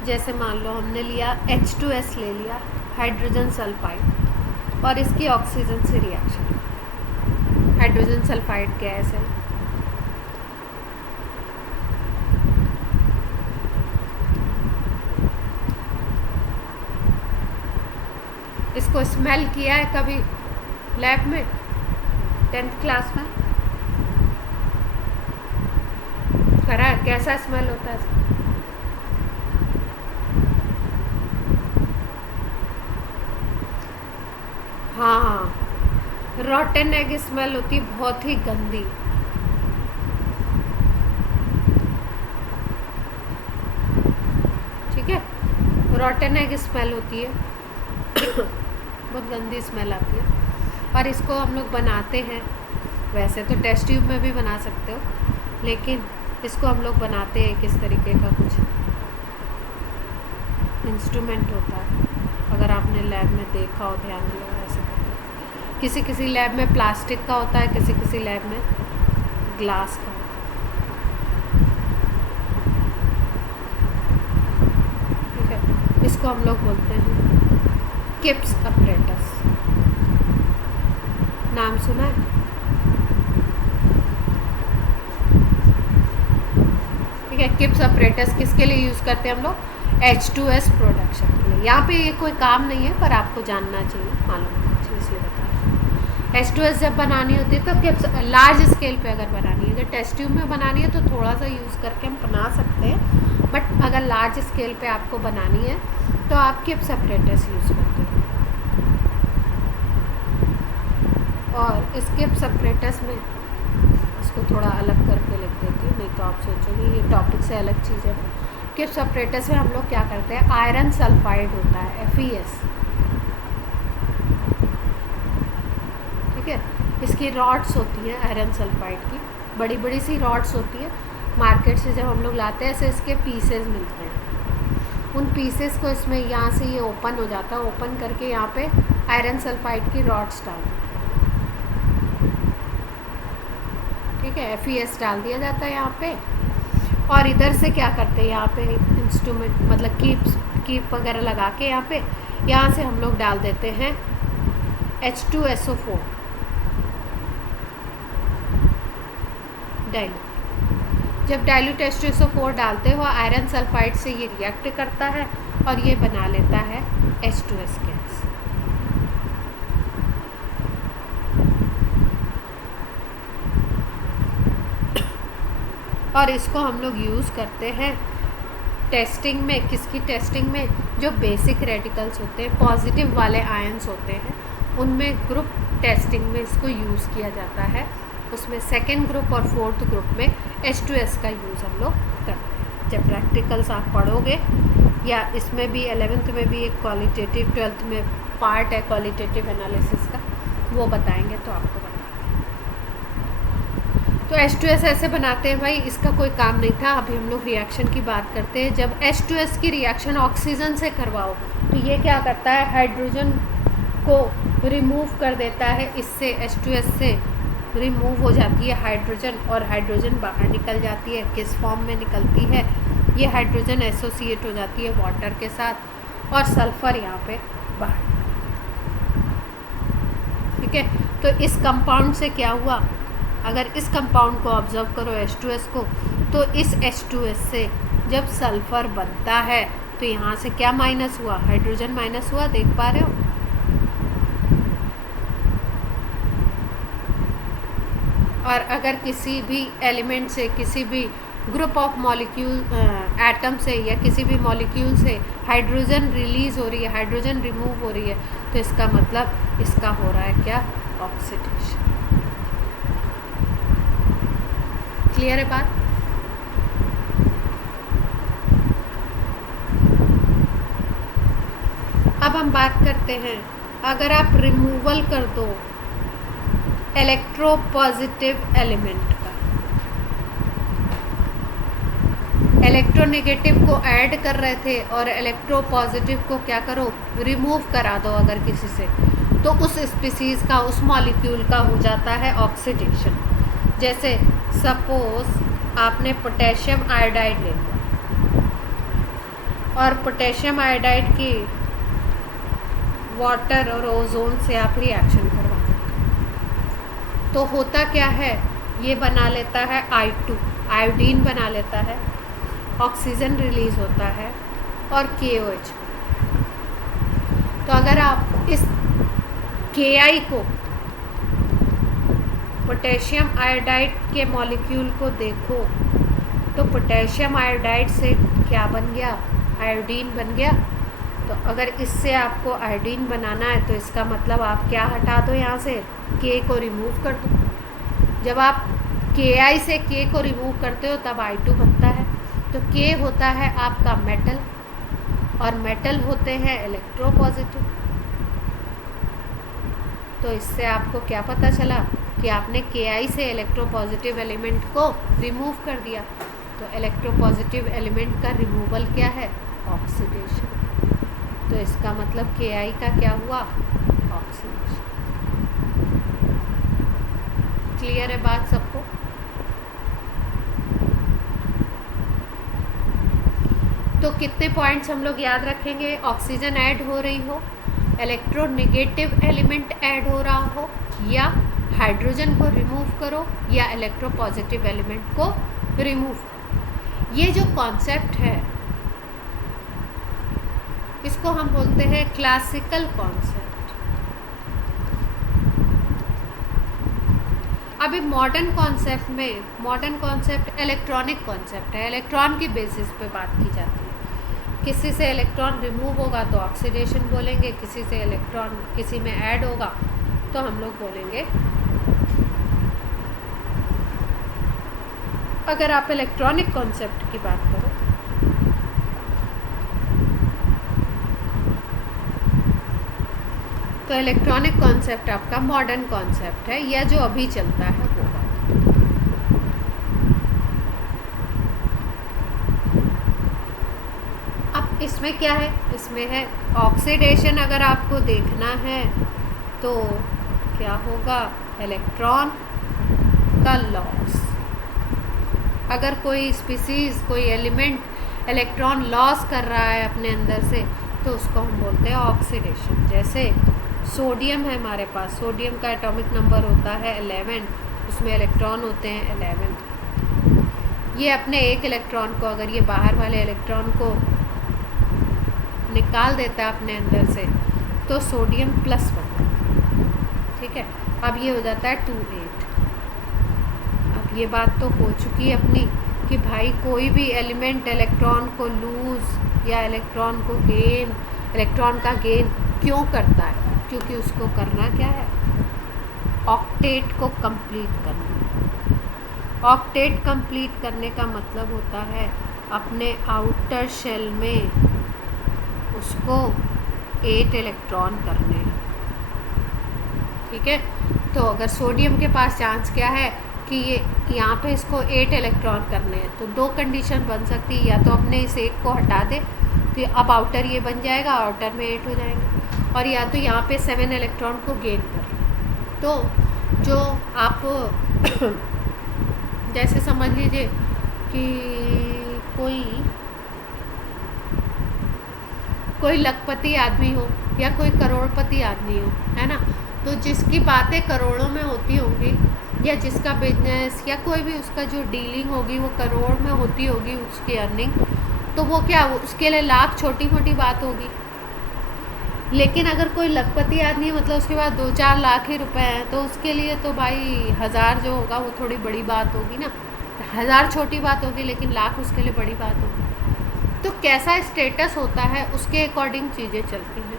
जैसे मान लो हमने लिया H2S ले लिया, हाइड्रोजन सल्फाइड, और इसकी ऑक्सीजन से रिएक्शन, हाइड्रोजन सल्फाइड गैस है, इसको स्मेल किया है कभी लैब में 10th क्लास में? करा है? कैसा स्मेल होता है? हाँ, रॉटन एग स्मेल होती है, बहुत ही गंदी। ठीक है, रॉटन एग स्मेल होती है, बहुत गंदी स्मेल आती है। और इसको हम लोग बनाते हैं, वैसे तो टेस्ट ट्यूब में भी बना सकते हो, लेकिन इसको हम लोग बनाते हैं किस तरीके का, कुछ इंस्ट्रूमेंट होता है, अगर आपने लैब में देखा हो, ध्यान दिया हो, ऐसे करते हैं। किसी किसी लैब में प्लास्टिक का होता है, किसी किसी लैब में ग्लास का होता है। ठीक है, इसको हम लोग बोलते हैं किप्स अपरेटस। नाम सुना है? है। किप्स अपरेटस किसके लिए यूज़ करते हैं हम लोग? H2S प्रोडक्शन के लिए। यहाँ पे ये कोई काम नहीं है, पर आपको जानना चाहिए, मालूम होना चाहिए, इसलिए बता रहे हैं। H2S जब बनानी होती है तो किप्स लार्ज स्केल पे अगर बनानी है, अगर टेस्ट ट्यूब में बनानी है तो थोड़ा सा यूज़ करके हम बना सकते हैं, बट अगर लार्ज स्केल पे आपको बनानी है तो आप किप्स अपरेटस यूज़ करते हैं। और इस किप्स अपरेटस में इसको थोड़ा अलग करके लिख देती हूँ, नहीं तो आप सोचोगे ये टॉपिक से अलग चीज़ है। किप्स अपरेटस में हम लोग क्या करते हैं, आयरन सल्फाइड होता है FeS, ठीक है। इसकी रॉड्स होती हैं आयरन सल्फाइड की, बड़ी बड़ी सी रॉड्स होती है। मार्केट से जब हम लोग लाते हैं ऐसे इसके पीसेस मिलते हैं, उन पीसेस को इसमें यहाँ से ये ओपन हो जाता है, ओपन करके यहाँ पे आयरन सल्फाइड की रॉड्स डाल, ठीक है, FeS डाल दिया जाता है यहाँ पे। और इधर से क्या करते हैं, यहाँ पे इंस्ट्रूमेंट मतलब कीप वगैरह लगा के यहाँ से हम लोग डाल देते हैं H2SO4 डाइल्यूट। जब डाइल्यूट H2SO4 डालते हो आयरन सल्फाइड से ये रिएक्ट करता है और ये बना लेता है H2S गैस। और इसको हम लोग यूज़ करते हैं टेस्टिंग में। किसकी टेस्टिंग में? जो बेसिक रेडिकल्स होते हैं, पॉजिटिव वाले आयंस होते हैं, उनमें ग्रुप टेस्टिंग में इसको यूज़ किया जाता है। उसमें सेकेंड ग्रुप और फोर्थ ग्रुप में H2S का यूज़ हम लोग करते हैं। जब प्रैक्टिकल्स आप पढ़ोगे, या इसमें भी 11th में भी एक क्वालिटेटिव, 12th में पार्ट है क्वालिटेटिव एनालिसिस का, वो बताएंगे तो आपको बताएंगे। तो H2S ऐसे बनाते हैं भाई, इसका कोई काम नहीं था। अभी हम लोग रिएक्शन की बात करते हैं। जब H2S की रिएक्शन ऑक्सीजन से करवाओ तो ये क्या करता है, हाइड्रोजन को रिमूव कर देता है, इससे H2S से रिमूव हो जाती है हाइड्रोजन, और हाइड्रोजन बाहर निकल जाती है। किस फॉर्म में निकलती है? ये हाइड्रोजन एसोसिएट हो जाती है वाटर के साथ, और सल्फ़र यहाँ पे बाहर, ठीक है। तो इस कंपाउंड से क्या हुआ, अगर इस कंपाउंड को ऑब्जर्व करो H2S को, तो इस H2S से जब सल्फ़र बनता है तो यहाँ से क्या माइनस हुआ, हाइड्रोजन माइनस हुआ, देख पा रहे हो। और अगर किसी भी एलिमेंट से, किसी भी ग्रुप ऑफ मॉलिक्यूल एटम से, या किसी भी मॉलिक्यूल से हाइड्रोजन रिलीज़ हो रही है, हाइड्रोजन रिमूव हो रही है, तो इसका मतलब इसका हो रहा है क्या, ऑक्सीडेशन। क्लियर है बात? अब हम बात करते हैं, अगर आप रिमूवल कर दो इलेक्ट्रोपॉजिटिव एलिमेंट का, इलेक्ट्रोनेगेटिव को ऐड कर रहे थे और इलेक्ट्रोपॉजिटिव को क्या करो, रिमूव करा दो अगर किसी से, तो उस स्पीसीज़ का, उस मॉलिक्यूल का हो जाता है ऑक्सीडेशन। जैसे सपोज आपने पोटेशियम आयोडाइड ले लिया और पोटेशियम आयोडाइड की वाटर और ओजोन से आप रिएक्शन करवा देते, तो होता क्या है, ये बना लेता है I2, आयोडीन बना लेता है, ऑक्सीजन रिलीज होता है और KOH। तो अगर आप इस Ki को, पोटेशियम आयोडाइड के मॉलिक्यूल को देखो, तो पोटेशियम आयोडाइड से क्या बन गया, आयोडीन बन गया। तो अगर इससे आपको आयोडीन बनाना है तो इसका मतलब आप क्या हटा दो, यहाँ से K को रिमूव कर दो। जब आप Ki से K को रिमूव करते हो तब I2 बनता है। तो K होता है आपका मेटल, और मेटल होते हैं इलेक्ट्रोपॉजिटिव। तो इससे आपको क्या पता चला कि आपने Ki से इलेक्ट्रोपॉजिटिव एलिमेंट को रिमूव कर दिया। तो इलेक्ट्रोपॉजिटिव एलिमेंट का रिमूवल क्या है, ऑक्सीडेशन। तो इसका मतलब Ki का क्या हुआ, ऑक्सीडेशन। क्लियर है बात सबको? तो कितने पॉइंट्स हम लोग याद रखेंगे, ऑक्सीजन ऐड हो रही हो, इलेक्ट्रोनेगेटिव एलिमेंट ऐड हो रहा हो, या हाइड्रोजन को रिमूव करो, या इलेक्ट्रोपॉजिटिव एलिमेंट को रिमूव करो। ये जो कॉन्सेप्ट है इसको हम बोलते हैं क्लासिकल कॉन्सेप्ट। अभी मॉडर्न कॉन्सेप्ट इलेक्ट्रॉनिक कॉन्सेप्ट है, इलेक्ट्रॉन की बेसिस पे बात की जाती है। किसी से इलेक्ट्रॉन रिमूव होगा तो ऑक्सीडेशन बोलेंगे, किसी से इलेक्ट्रॉन किसी में ऐड होगा तो हम लोग बोलेंगे। अगर आप इलेक्ट्रॉनिक कॉन्सेप्ट की बात करो तो इलेक्ट्रॉनिक कॉन्सेप्ट आपका मॉडर्न कॉन्सेप्ट है, या जो अभी चलता है वो बात। अब इसमें क्या है, इसमें है ऑक्सीडेशन। अगर आपको देखना है तो क्या होगा, इलेक्ट्रॉन का लॉस। अगर कोई स्पीसीज, कोई एलिमेंट इलेक्ट्रॉन लॉस कर रहा है अपने अंदर से तो उसको हम बोलते हैं ऑक्सीडेशन। जैसे सोडियम है हमारे पास, सोडियम का एटॉमिक नंबर होता है 11, उसमें इलेक्ट्रॉन होते हैं 11। ये अपने एक इलेक्ट्रॉन को, अगर ये बाहर वाले इलेक्ट्रॉन को निकाल देता है अपने अंदर से तो सोडियम प्लस बनता है, ठीक है। अब ये हो जाता है 28। अब ये बात तो हो चुकी है अपनी कि भाई कोई भी एलिमेंट इलेक्ट्रॉन को लूज़ या इलेक्ट्रॉन को गेन, इलेक्ट्रॉन का गेन क्यों करता है, क्योंकि उसको करना क्या है, ऑक्टेट को कंप्लीट करना। ऑक्टेट कंप्लीट करने का मतलब होता है अपने आउटर शेल में उसको 8 इलेक्ट्रॉन करने हैं, ठीक है। तो अगर सोडियम के पास चांस क्या है कि ये यहाँ पे इसको 8 इलेक्ट्रॉन करने हैं, तो 2 कंडीशन बन सकती है, या तो अपने इस एक को हटा दे तो अब आउटर ये बन जाएगा, आउटर में 8 हो जाएंगे, और या तो यहाँ पे 7 इलेक्ट्रॉन को गेन कर। तो जो आप जैसे समझ लीजिए कि कोई लखपति आदमी हो या कोई करोड़पति आदमी हो, है ना, तो जिसकी बातें करोड़ों में होती होंगी या जिसका बिजनेस या कोई भी उसका जो डीलिंग होगी वो करोड़ में होती होगी उसकी अर्निंग, तो वो क्या, उसके लिए लाख छोटी मोटी बात होगी। लेकिन अगर कोई लखपति आदमी है, मतलब उसके पास 2-4 लाख ही रुपए हैं, तो उसके लिए तो भाई 1000 जो होगा वो थोड़ी बड़ी बात होगी ना। 1000 छोटी बात होगी लेकिन लाख उसके लिए बड़ी बात होगी। तो कैसा स्टेटस होता है उसके अकॉर्डिंग चीज़ें चलती हैं।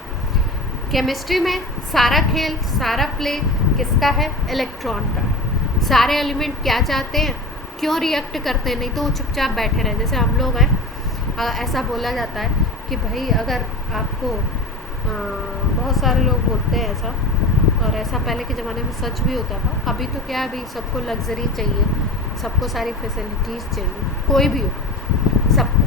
केमिस्ट्री में सारा खेल, सारा प्ले किसका है, इलेक्ट्रॉन का। सारे एलिमेंट क्या चाहते हैं, क्यों रिएक्ट करते हैं, नहीं तो वो चुपचाप बैठे रहे। जैसे हम लोग हैं, ऐसा बोला जाता है कि भाई अगर आपको बहुत सारे लोग बोलते हैं ऐसा, और ऐसा पहले के ज़माने में सच भी होता था। अभी तो क्या, अभी सबको लग्जरी चाहिए, सबको सारी फैसिलिटीज़ चाहिए, कोई भी हो सबको,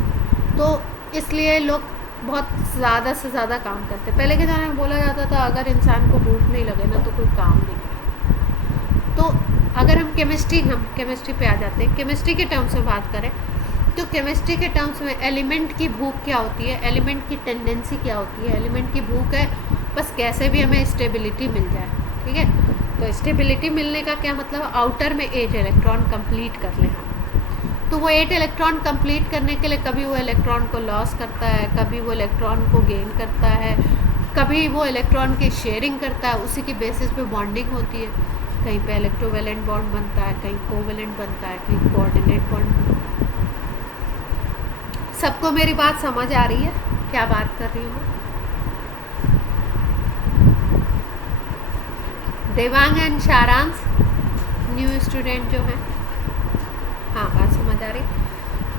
तो इसलिए लोग बहुत ज़्यादा से ज़्यादा काम करते। पहले के ज़माने में बोला जाता था अगर इंसान को भूख नहीं लगे ना तो कोई काम नहीं करे। तो अगर हम केमिस्ट्री पे आ जाते हैं, केमिस्ट्री के टर्म्स में बात करें तो केमिस्ट्री के टर्म्स में एलिमेंट की भूख क्या होती है, एलिमेंट की टेंडेंसी क्या होती है। एलिमेंट की भूख है बस कैसे भी हमें स्टेबिलिटी मिल जाए, ठीक है। तो स्टेबिलिटी मिलने का क्या मतलब, आउटर में 8 इलेक्ट्रॉन कंप्लीट कर लें। तो वो 8 इलेक्ट्रॉन कंप्लीट करने के लिए कभी वो इलेक्ट्रॉन को लॉस करता है, कभी वो इलेक्ट्रॉन को गेन करता है, कभी वो इलेक्ट्रॉन की शेयरिंग करता है। उसी की बेसिस पे बॉन्डिंग होती है, कहीं पे इलेक्ट्रोवैलेंट बॉन्ड बनता है, कहीं कोवैलेंट बनता है, कहीं कोऑर्डिनेट बॉन्ड। सबको मेरी बात समझ आ रही है, क्या बात कर रही हूँ। देवांग एंड सारांश न्यू स्टूडेंट जो है, हाँ बात समझ आ रही।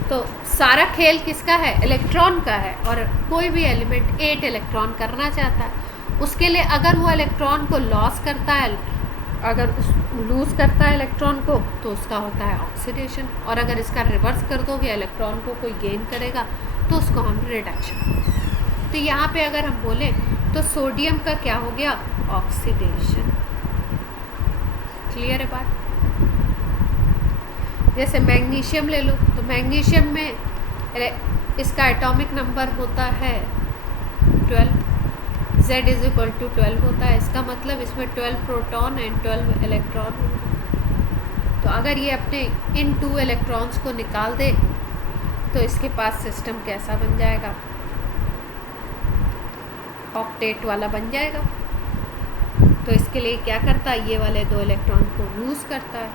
तो सारा खेल किसका है, इलेक्ट्रॉन का है। और कोई भी एलिमेंट 8 इलेक्ट्रॉन करना चाहता है, उसके लिए अगर वो इलेक्ट्रॉन को लॉस करता है, अगर लूज़ करता है इलेक्ट्रॉन को, तो उसका होता है ऑक्सीडेशन। और अगर इसका रिवर्स कर दोगे, इलेक्ट्रॉन को कोई गेन करेगा, तो उसको हम रिडक्शन। तो यहाँ पे अगर हम बोलें तो सोडियम का क्या हो गया, ऑक्सीडेशन। क्लियर है बात। जैसे मैग्नीशियम ले लो, तो मैग्नीशियम में इसका एटॉमिक नंबर होता है 12, Z=12 होता है। इसका मतलब इसमें 12 प्रोटॉन एंड 12 इलेक्ट्रॉन। तो अगर ये अपने इन 2 इलेक्ट्रॉन्स को निकाल दे तो इसके पास सिस्टम कैसा बन जाएगा, ऑक्टेट वाला बन जाएगा। तो इसके लिए क्या करता है, ये वाले 2 इलेक्ट्रॉन को लूज़ करता है,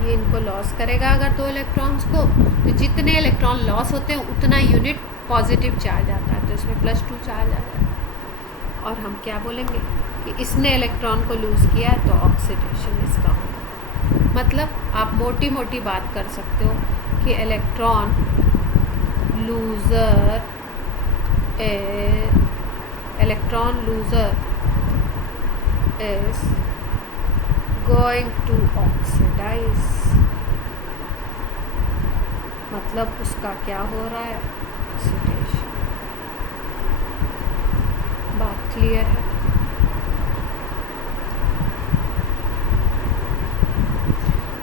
ये इनको लॉस करेगा अगर 2 इलेक्ट्रॉन्स को, तो जितने इलेक्ट्रॉन लॉस होते हैं उतना यूनिट पॉजिटिव चार्ज आता है, तो इसमें +2 चार्ज आ जाएगा। और हम क्या बोलेंगे कि इसने इलेक्ट्रॉन को लूज़ किया है तो ऑक्सीडेशन इसका होगा। मतलब आप मोटी मोटी बात कर सकते हो कि electron loser is going to oxidize, मतलब उसका क्या हो रहा है, ऑक्सीडेशन। बात क्लियर है।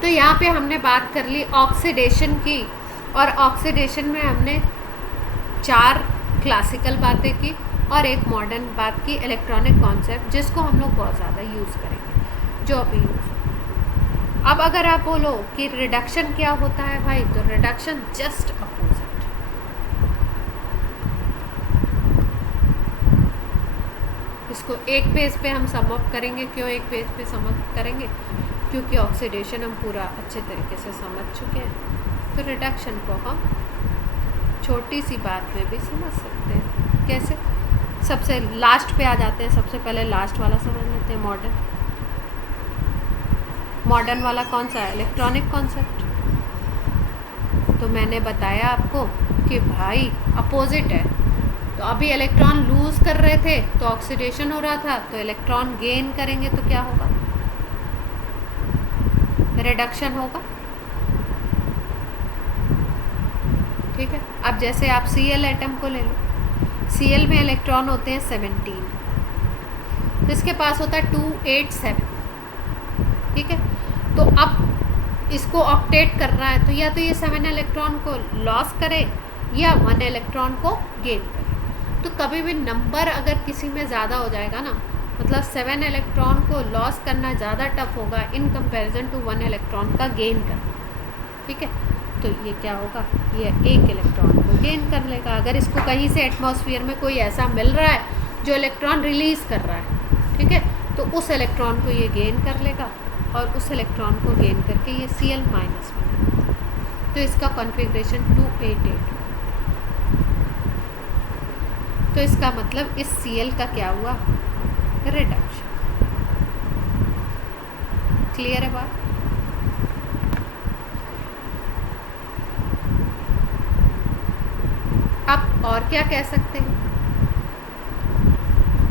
तो यहाँ पे हमने बात कर ली ऑक्सीडेशन की, और ऑक्सीडेशन में हमने 4 क्लासिकल बातें की और एक मॉडर्न बात की, इलेक्ट्रॉनिक कॉन्सेप्ट, जिसको हम लोग बहुत ज़्यादा यूज़ करेंगे, जो अभी यूज़। अब अगर आप बोलो कि रिडक्शन क्या होता है भाई, तो रिडक्शन जस्ट अपोजिट। इसको एक पेज पे हम सम अप करेंगे। क्यों एक पेज पे सम अप करेंगे, क्योंकि ऑक्सीडेशन हम पूरा अच्छे तरीके से समझ चुके हैं। तो रिडक्शन को हम छोटी सी बात में भी समझ सकते हैं। कैसे? सबसे लास्ट पे आ जाते हैं। सबसे पहले लास्ट वाला समझ लेते हैं, मॉडर्न वाला कौन सा है, इलेक्ट्रॉनिक कॉन्सेप्ट। तो मैंने बताया आपको कि भाई अपोजिट है। तो अभी इलेक्ट्रॉन लूज कर रहे थे तो ऑक्सीडेशन हो रहा था, तो इलेक्ट्रॉन गेन करेंगे तो क्या होगा, रिडक्शन होगा। ठीक है। अब जैसे आप Cl एटम को ले लो, Cl में इलेक्ट्रॉन होते हैं 17, तो इसके पास होता है 287। ठीक है। तो अब इसको ऑक्टेट करना है, तो या तो ये 7 इलेक्ट्रॉन को लॉस करे या 1 इलेक्ट्रॉन को गेन करे। तो कभी भी नंबर अगर किसी में ज़्यादा हो जाएगा ना, मतलब 7 इलेक्ट्रॉन को लॉस करना ज़्यादा टफ होगा इन कंपैरिजन टू 1 इलेक्ट्रॉन का गेन करना। ठीक है। तो ये क्या होगा, ये 1 इलेक्ट्रॉन को गेन कर लेगा। अगर इसको कहीं से एटमॉस्फेयर में कोई ऐसा मिल रहा है जो इलेक्ट्रॉन रिलीज़ कर रहा है, ठीक है, तो उस इलेक्ट्रॉन को ये गेन कर लेगा और उस इलेक्ट्रॉन को गेन करके ये Cl- बनेगा। तो इसका कॉन्फ़िगरेशन 288। तो इसका मतलब इस Cl का क्या हुआ, रिडक्शन। क्लियर है बात? अब और क्या कह सकते हैं,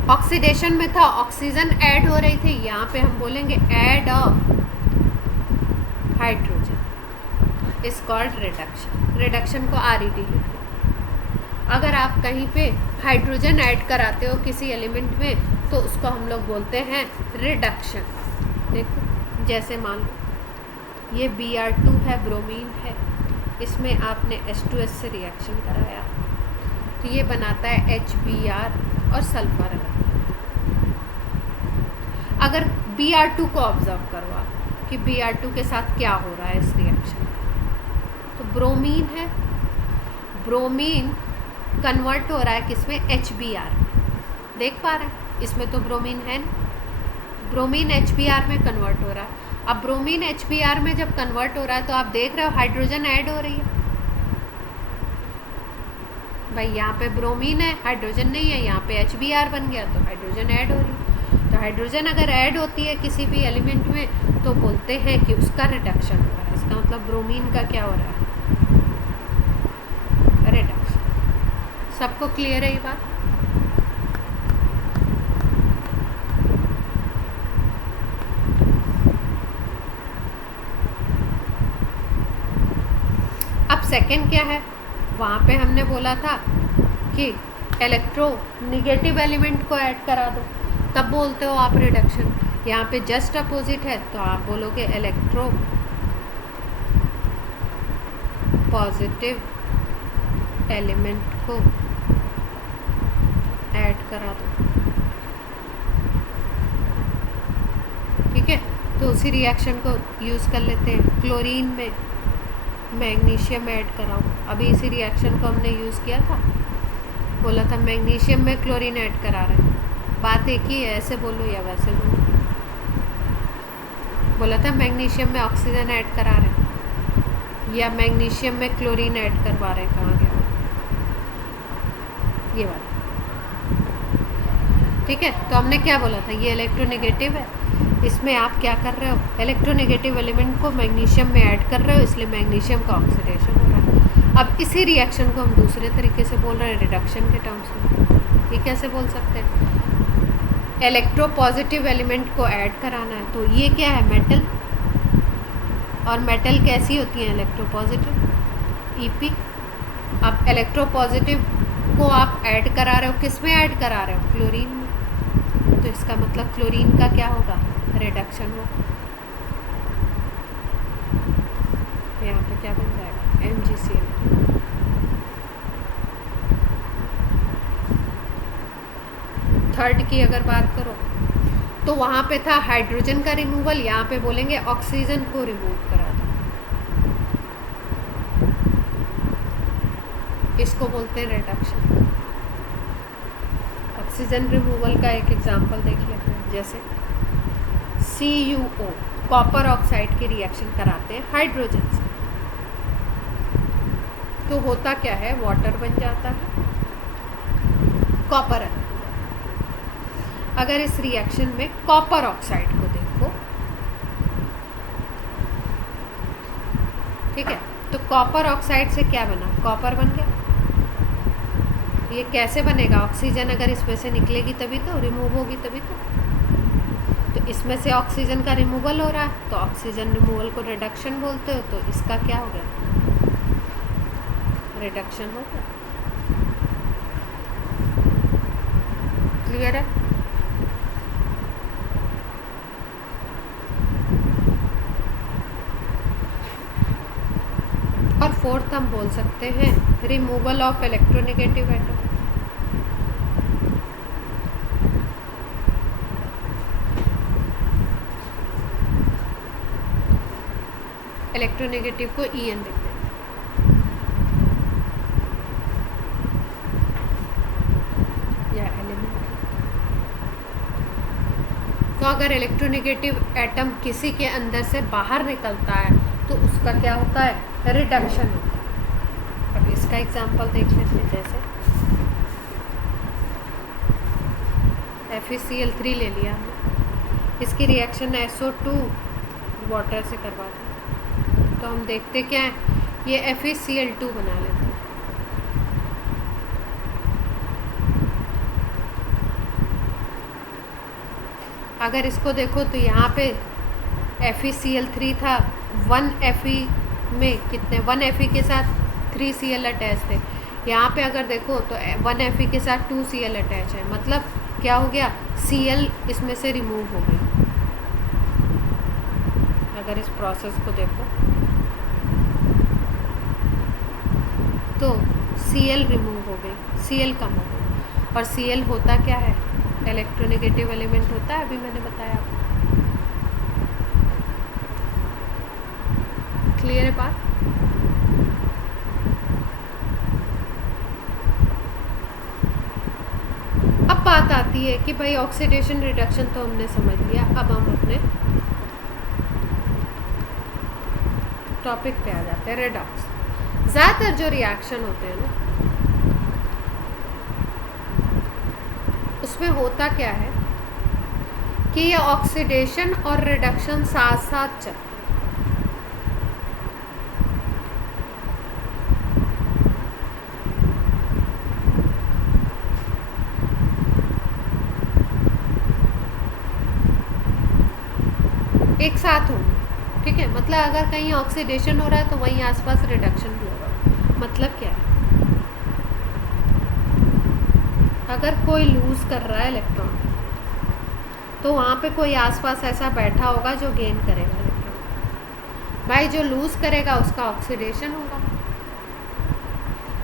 ऑक्सीडेशन में था, ऑक्सीजन ऐड हो रही थी, यहाँ पे हम बोलेंगे add of hydrogen is called reduction. Reduction को RED लिख लो। अगर आप कहीं पे हाइड्रोजन ऐड कराते हो किसी एलिमेंट में तो उसको हम लोग बोलते हैं रिडक्शन। देखो जैसे मान लो ये Br2 है, ब्रोमीन है, इसमें आपने H2S से रिएक्शन कराया तो ये बनाता है HBr और सल्फर अलग। अगर Br2 को ऑब्जर्व करो आप कि Br2 के साथ क्या हो रहा है इस रिएक्शन, तो ब्रोमीन है, ब्रोमीन कन्वर्ट हो रहा है किसमें, HBr। देख पा रहे हैं, इसमें तो ब्रोमीन है ना, ब्रोमीन HBr में कन्वर्ट हो रहा है। अब ब्रोमीन HBr में जब कन्वर्ट हो रहा है तो आप देख रहे हो हाइड्रोजन ऐड हो रही है। भाई यहाँ पे ब्रोमीन है, हाइड्रोजन नहीं है, यहाँ पे HBr बन गया तो हाइड्रोजन ऐड हो रही है। तो हाइड्रोजन अगर ऐड होती है किसी भी एलिमेंट में तो बोलते हैं कि उसका रिडक्शन हो रहा है। इसका मतलब ब्रोमीन का क्या हो रहा है, रिडक्शन। सबको क्लियर है ये बात? अब सेकंड क्या है, वहाँ पे हमने बोला था कि इलेक्ट्रो निगेटिव एलिमेंट को ऐड करा दो, तब बोलते हो आप रिडक्शन। यहाँ पे जस्ट अपोजिट है तो आप बोलोगे इलेक्ट्रो पॉजिटिव एलिमेंट को ऐड करा दो। ठीक है। तो उसी रिएक्शन को यूज़ कर लेते हैं क्लोरीन में मैग्नीशियम ऐड कराओ। अभी इसी रिएक्शन को हमने यूज़ किया था, बोला था मैग्नीशियम में क्लोरीन ऐड करा रहे हैं। बात एक ही है, ऐसे बोलो या वैसे बोलो। बोला था मैग्नीशियम में ऑक्सीजन ऐड करा रहे हैं या मैग्नीशियम में क्लोरीन ऐड करवा रहे हैं। कहाँ गया ये वाला? ठीक है, तो हमने क्या बोला था, ये इलेक्ट्रोनेगेटिव है, इसमें आप क्या कर रहे हो, इलेक्ट्रोनेगेटिव एलिमेंट को मैग्नीशियम में ऐड कर रहे हो, इसलिए मैग्नीशियम का ऑक्सीडेशन हो रहा है। अब इसी रिएक्शन को हम दूसरे तरीके से बोल रहे हैं, रिडक्शन के टर्म्स में। ये कैसे बोल सकते हैं, इलेक्ट्रोपॉजिटिव एलिमेंट को ऐड कराना है, तो ये क्या है, मेटल। और मेटल कैसी होती है, इलेक्ट्रोपॉजिटिव, ईपी। अब इलेक्ट्रोपॉजिटिव को आप ऐड करा रहे हो, किस में ऐड करा रहे हो, क्लोरीन में, तो इसका मतलब क्लोरीन का क्या होगा, रिडक्शन होगा। यहाँ पे क्या बन जाएगा, MgCl। थर्ड की अगर बात करो तो वहाँ पे था हाइड्रोजन का रिमूवल, यहाँ पे बोलेंगे ऑक्सीजन को रिमूव करा दो। इसको बोलते हैं रिडक्शन। ऑक्सीजन रिमूवल का एक एग्जांपल देख लेते हैं, जैसे CuO कॉपर ऑक्साइड की रिएक्शन कराते हैं हाइड्रोजन से, तो होता क्या है, वाटर बन जाता है, कॉपर है। अगर इस रिएक्शन में कॉपर ऑक्साइड को देखो, ठीक है, तो कॉपर ऑक्साइड से क्या बना, कॉपर बन गया। ये कैसे बनेगा, ऑक्सीजन अगर इसमें से निकलेगी तभी तो, रिमूव होगी तभी तो इसमें से ऑक्सीजन का रिमूवल हो रहा है, तो ऑक्सीजन रिमूवल को रिडक्शन बोलते हो, तो इसका क्या हो गया, रिडक्शन हो गया। क्लियर है? और फोर्थ हम बोल सकते हैं removal of electronegative atom. Electronegative को En लिखते हैं, या एलिमेंट। तो अगर इलेक्ट्रोनेगेटिव एटम किसी के अंदर से बाहर निकलता है तो उसका क्या होता है, रिडक्शन होता है। अब इसका एग्जांपल देख लेते हैं, जैसे FeCl3 ले लिया हमने, इसकी रिएक्शन SO2 वाटर से करवाते हैं, तो हम देखते क्या है, ये FeCl2 बना लेते हैं। अगर इसको देखो तो यहाँ पे FeCl3 था, 1Fe में कितने, 1Fe के साथ 3Cl अटैच थे। यहाँ पे अगर देखो तो 1Fe के साथ 2Cl अटैच है, मतलब क्या हो गया, Cl इसमें से रिमूव हो गई। अगर इस प्रोसेस को देखो तो Cl रिमूव हो गई, Cl कम हो गई। और Cl होता क्या है, इलेक्ट्रोनेगेटिव एलिमेंट होता है, अभी मैंने बताया आपको। क्लियर है बात? अब बात आती है कि भाई ऑक्सीडेशन रिडक्शन तो हमने समझ लिया, अब हम अपने टॉपिक पे आ जाते हैं, रेडॉक्स। ज़्यादातर जो रिएक्शन होते हैं ना, उसमें होता क्या है कि ये ऑक्सीडेशन और रिडक्शन साथ साथ चलते हैं। एक साथ होंगे, ठीक है, मतलब अगर कहीं ऑक्सीडेशन हो रहा है तो वहीं आसपास रिडक्शन भी होगा। मतलब क्या है, अगर कोई लूज कर रहा है इलेक्ट्रॉन तो वहाँ पे कोई आसपास ऐसा बैठा होगा जो गेन करेगा इलेक्ट्रॉन। भाई जो लूज करेगा उसका ऑक्सीडेशन होगा,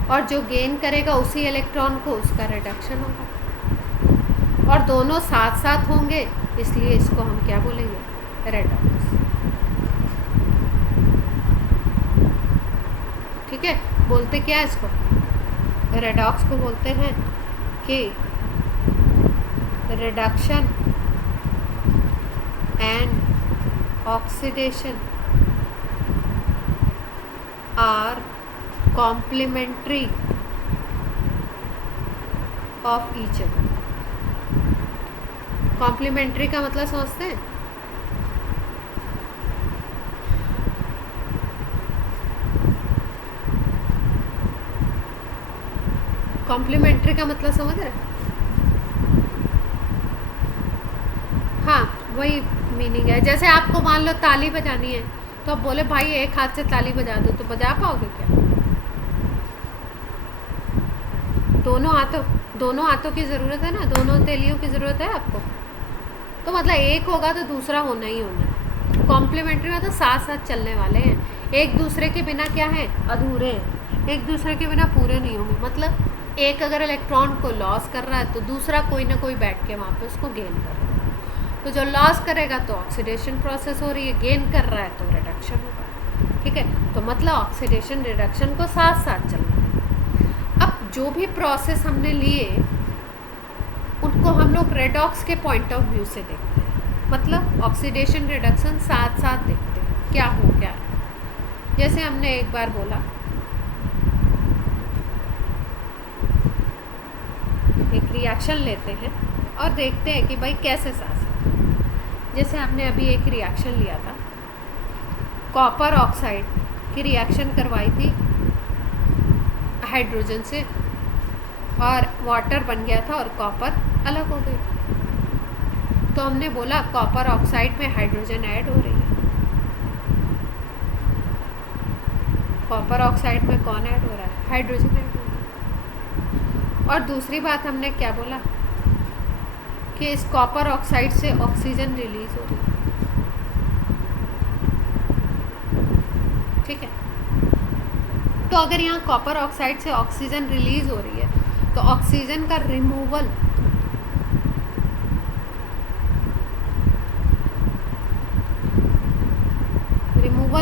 और जो गेन करेगा उसी इलेक्ट्रॉन को, उसका रिडक्शन होगा, और दोनों साथ साथ होंगे, इसलिए इसको हम क्या बोलेंगे, रेडॉक्स। ठीक है, बोलते क्या है इसको, रेडॉक्स को बोलते हैं कि reduction and oxidation are complementary of each other. Complementary का मतलब समझते हैं? कॉम्प्लीमेंट्री का मतलब समझ रहे? हाँ, वही मीनिंग है। जैसे आपको मान लो ताली बजानी है, तो आप बोले भाई एक हाथ से ताली बजा दो, तो बजा पाओगे क्या? दोनों हाथों की ज़रूरत है ना, दोनों तेलियों की ज़रूरत है आपको। तो मतलब एक होगा तो दूसरा होना ही होना है। कॉम्प्लीमेंट्री मतलब साथ साथ चलने वाले हैं, एक दूसरे के बिना क्या है, अधूरे हैं, एक दूसरे के बिना पूरे नहीं होंगे। मतलब एक अगर इलेक्ट्रॉन को लॉस कर रहा है तो दूसरा कोई ना कोई बैठ के वहाँ पे उसको गेन कर रहा है। तो जो लॉस करेगा तो ऑक्सीडेशन प्रोसेस हो रही है, गेन कर रहा है तो रिडक्शन होगा। ठीक है, तो मतलब ऑक्सीडेशन रिडक्शन को साथ साथ चलना है। अब जो भी प्रोसेस हमने लिए उनको हम लोग रेडॉक्स के पॉइंट ऑफ व्यू से देखते हैं, मतलब ऑक्सीडेशन रिडक्शन साथ साथ देखते हैं क्या हो क्या है। जैसे हमने एक बार बोला, एक रिएक्शन लेते हैं और देखते हैं कि भाई कैसे साथ साथ। जैसे हमने अभी एक रिएक्शन लिया था, कॉपर ऑक्साइड की रिएक्शन करवाई थी हाइड्रोजन से, और वाटर बन गया था और कॉपर अलग हो गई। तो हमने बोला कॉपर ऑक्साइड में हाइड्रोजन ऐड हो रही है। कॉपर ऑक्साइड में कौन ऐड हो रहा है? हाइड्रोजन ऐड हो रहा है। और दूसरी बात हमने क्या बोला कि इस कॉपर ऑक्साइड से ऑक्सीजन रिलीज हो रही है। ठीक है, तो अगर यहाँ कॉपर ऑक्साइड से ऑक्सीजन रिलीज हो रही है तो ऑक्सीजन का रिमूवल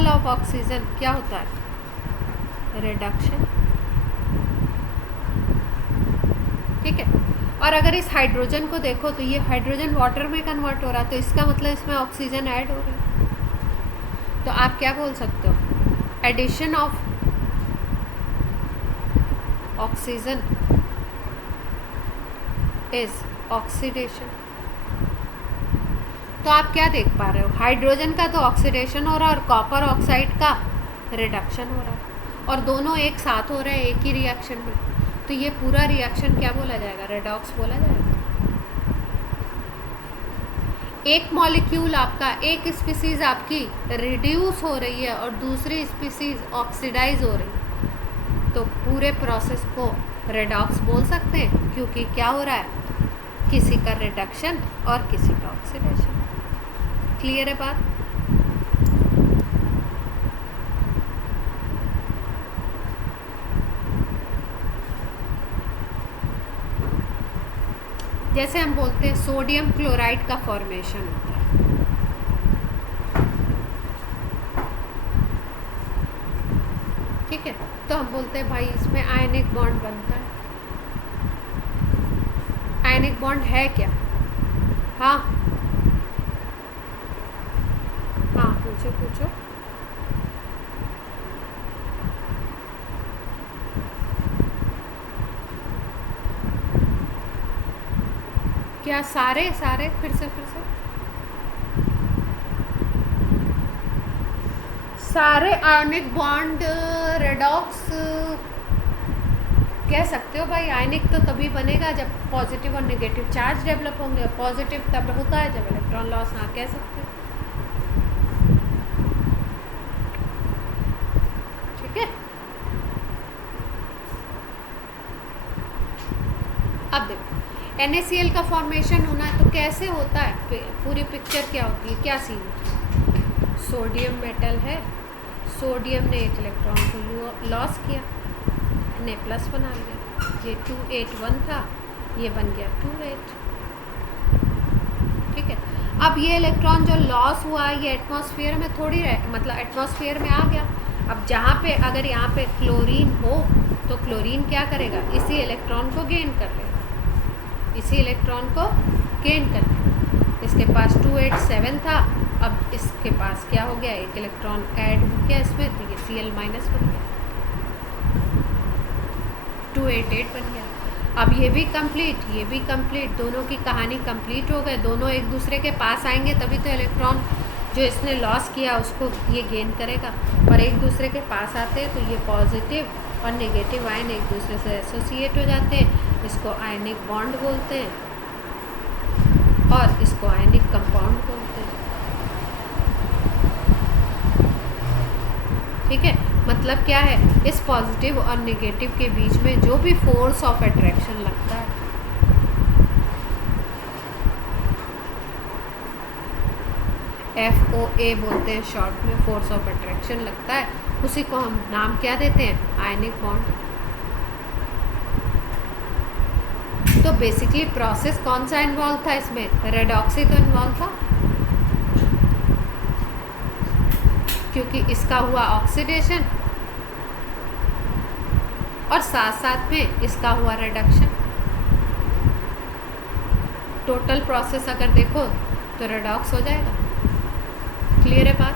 ऑफ ऑक्सीजन क्या होता है? रिडक्शन। ठीक है, और अगर इस हाइड्रोजन को देखो तो ये हाइड्रोजन वाटर में कन्वर्ट हो रहा है, तो इसका मतलब इसमें ऑक्सीजन ऐड हो रही है। तो आप क्या बोल सकते हो? Addition of oxygen is oxidation. तो आप क्या देख पा रहे हो? हाइड्रोजन का तो ऑक्सीडेशन हो रहा है और कॉपर ऑक्साइड का रिडक्शन हो रहा है, और दोनों एक साथ हो रहे हैं एक ही रिएक्शन में। तो ये पूरा रिएक्शन क्या बोला जाएगा? रेडॉक्स बोला जाएगा। एक मॉलिक्यूल आपका, एक स्पीसीज आपकी रिड्यूस हो रही है और दूसरी स्पीसीज ऑक्सीडाइज हो रही है, तो पूरे प्रोसेस को रेडॉक्स बोल सकते हैं, क्योंकि क्या हो रहा है? किसी का रिडक्शन और किसी का ऑक्सीडेशन। क्लियर है बात? जैसे हम बोलते हैं सोडियम क्लोराइड का फॉर्मेशन होता है, ठीक है, तो हम बोलते हैं भाई इसमें आयनिक बॉन्ड बनता है। आयनिक बॉन्ड है क्या? हाँ हाँ, पूछो पूछो। क्या सारे फिर से सारे आयनिक बॉन्ड रेडॉक्स कह सकते हो भाई? आयनिक तो तभी बनेगा जब पॉजिटिव और नेगेटिव चार्ज डेवलप होंगे। पॉजिटिव तब होता है जब इलेक्ट्रॉन लॉस। हाँ, कह सकते हो। ठीक है, अब देखो NaCl का फॉर्मेशन होना है तो कैसे होता है? पूरी पिक्चर क्या होती है, क्या सीन होता है? सोडियम मेटल है, सोडियम ने एक इलेक्ट्रॉन को लॉस किया, ने प्लस बना लिया। ये 281 था, ये बन गया 28। ठीक है, अब ये इलेक्ट्रॉन जो लॉस हुआ ये एटमॉस्फेयर में थोड़ी रह, मतलब एटमॉस्फेयर में आ गया, अब जहाँ पे अगर यहाँ पे क्लोरीन हो तो क्लोरीन क्या करेगा, इसी इलेक्ट्रॉन को गेन कर लेगा, इसी इलेक्ट्रॉन को गेन कर लेगा। इसके पास 287 था, अब इसके पास क्या हो गया, एक इलेक्ट्रॉन ऐड हो गया इसमें, तो ये Cl- बन गया, 288 बन गया। अब ये भी कंप्लीट, ये भी कंप्लीट, दोनों की कहानी कंप्लीट हो गए। दोनों एक दूसरे के पास आएंगे तभी तो इलेक्ट्रॉन जो इसने लॉस किया उसको ये गेन करेगा। और एक दूसरे के पास आते हैं तो ये पॉजिटिव और नेगेटिव आयन एक दूसरे से एसोसिएट हो जाते हैं, इसको आयनिक बॉन्ड बोलते हैं और इसको आयनिक कंपाउंड बोलते हैं। ठीक है, मतलब क्या है, इस पॉजिटिव और नेगेटिव के बीच में जो भी फोर्स ऑफ अट्रैक्शन लगता है, FOA बोलते हैं शॉर्ट में, फोर्स ऑफ अट्रैक्शन लगता है, उसी को हम नाम क्या देते हैं, आयनिक बॉन्ड। तो बेसिकली प्रोसेस कौन सा इन्वॉल्व था इसमें, रेडॉक्स ही तो इन्वॉल्व था, क्योंकि इसका हुआ ऑक्सीडेशन और साथ साथ में इसका हुआ रिडक्शन। टोटल प्रोसेस अगर देखो तो रेडॉक्स हो जाएगा। क्लियर है बात?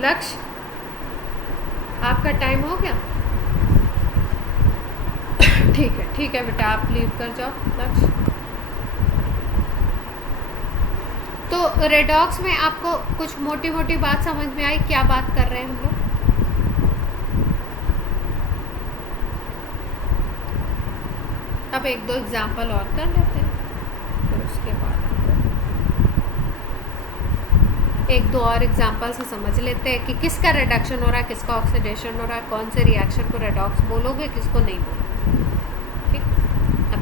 लक्ष्य, आपका टाइम हो गया? ठीक है बेटा, आप लीव कर जाओ। लक्ष्य, तो रेडॉक्स में आपको कुछ मोटी मोटी बात समझ में आई, क्या बात कर रहे हैं हम लोग? अब एक दो एग्जाम्पल और कर लेते हैं, फिर उसके बाद एक दो और एग्जाम्पल से समझ लेते हैं कि किसका रिडक्शन हो रहा है, किसका ऑक्सीडेशन हो रहा है, कौन से रिएक्शन को रेडॉक्स बोलोगे, किसको नहीं बोलोगे। ठीक, अब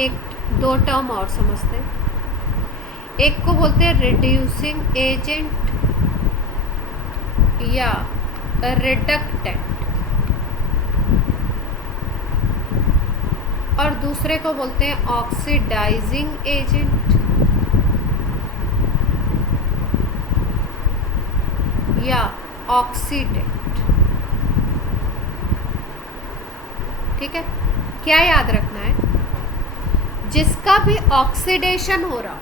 एक दो टर्म और समझते हैं। एक को बोलते हैं रिड्यूसिंग एजेंट या रिडक्टेंट, और दूसरे को बोलते हैं ऑक्सीडाइजिंग एजेंट या ऑक्सीडेंट। ठीक है, क्या याद रखना है, जिसका भी ऑक्सीडेशन हो रहा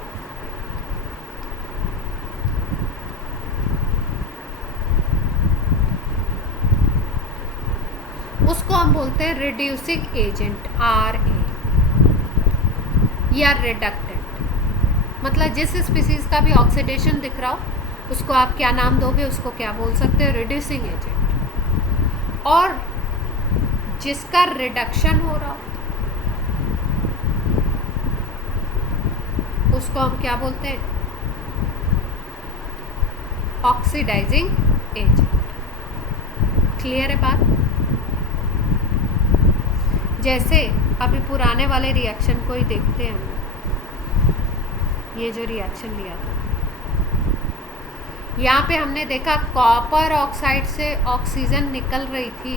उसको हम बोलते हैं रिड्यूसिंग एजेंट RA या रिडक्टेंट। मतलब जिस स्पीसीज का भी ऑक्सीडेशन दिख रहा हो उसको आप क्या नाम दोगे, उसको क्या बोल सकते हो, रिड्यूसिंग एजेंट। और जिसका रिडक्शन हो रहा हो उसको हम क्या बोलते हैं, ऑक्सीडाइजिंग एजेंट। क्लियर है बात? जैसे अभी पुराने वाले रिएक्शन को ही देखते हैं हम, ये जो रिएक्शन लिया था, यहाँ पे हमने देखा कॉपर ऑक्साइड से ऑक्सीजन निकल रही थी,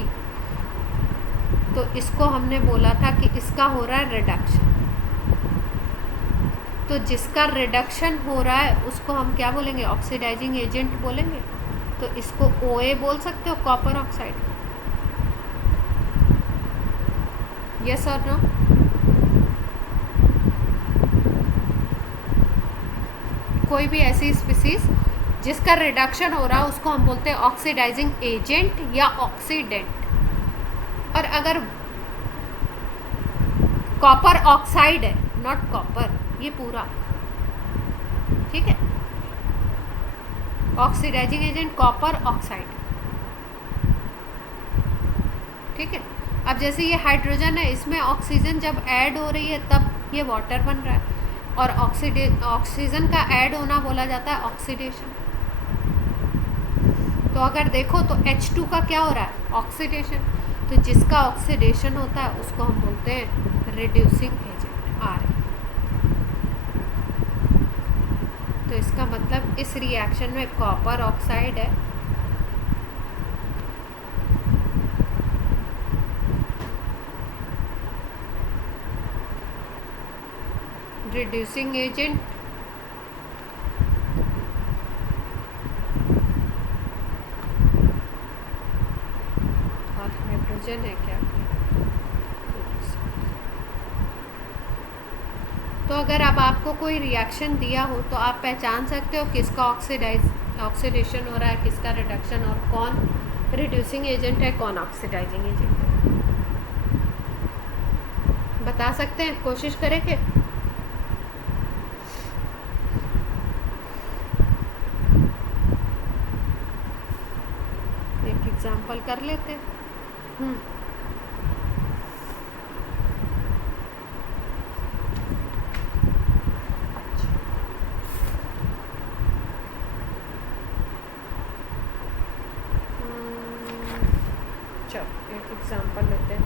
तो इसको हमने बोला था कि इसका हो रहा है रिडक्शन। तो जिसका रिडक्शन हो रहा है उसको हम क्या बोलेंगे, ऑक्सीडाइजिंग एजेंट बोलेंगे। तो इसको OA बोल सकते हो, कॉपर ऑक्साइड। यस और नो? कोई भी ऐसी स्पीसीज जिसका रिडक्शन हो रहा है उसको हम बोलते हैं ऑक्सीडाइजिंग एजेंट या ऑक्सीडेंट। और अगर कॉपर ऑक्साइड है, नॉट कॉपर, ये पूरा, ठीक है, ऑक्सीडाइजिंग एजेंट कॉपर ऑक्साइड। ठीक है, अब जैसे ये हाइड्रोजन है, इसमें ऑक्सीजन जब ऐड हो रही है तब ये वाटर बन रहा है, और ऑक्सीजन का ऐड होना बोला जाता है ऑक्सीडेशन। तो अगर देखो तो H2 का क्या हो रहा है, ऑक्सीडेशन। तो जिसका ऑक्सीडेशन होता है उसको हम बोलते हैं रिड्यूसिंग एजेंट RA। तो इसका मतलब इस रिएक्शन में कॉपर ऑक्साइड है रिड्यूसिंग एजेंट, और हाइड्रोजन है क्या। तो अगर अब आपको कोई रिएक्शन दिया हो तो आप पहचान सकते हो किसका ऑक्सीडेशन हो रहा है, किसका रिडक्शन, और कौन रिड्यूसिंग एजेंट है, कौन ऑक्सीडाइजिंग एजेंट है। बता सकते हैं, कोशिश करेंगे। एक एग्जांपल कर लेते हैं। चलो एक एग्जांपल लेते हैं।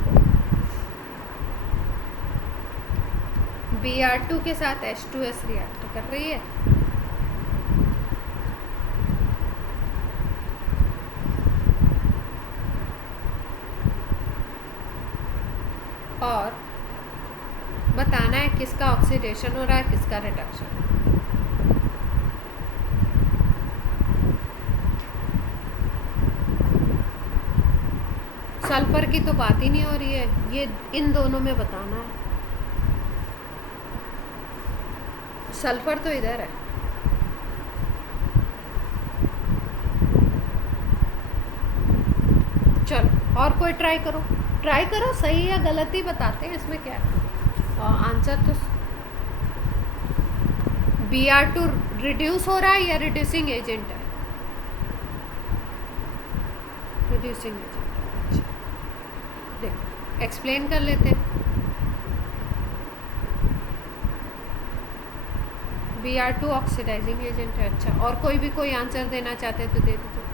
Br2 के साथ H2S रिएक्ट कर रही है, और बताना है किसका ऑक्सीडेशन हो रहा है, किसका रिडक्शन। सल्फर की तो बात ही नहीं हो रही है, ये इन दोनों में बताना है। सल्फर तो इधर है, चलो और कोई ट्राई करो, सही या गलत ही बताते हैं, इसमें क्या है। आंसर तो Br2 रिड्यूस हो रहा है या रिड्यूसिंग एजेंट है, रिड्यूसिंग एजेंट है। अच्छा देखो एक्सप्लेन कर लेते हैं। Br2 ऑक्सीडाइजिंग एजेंट है। अच्छा, और कोई आंसर देना चाहते हैं तो दे दीजिए।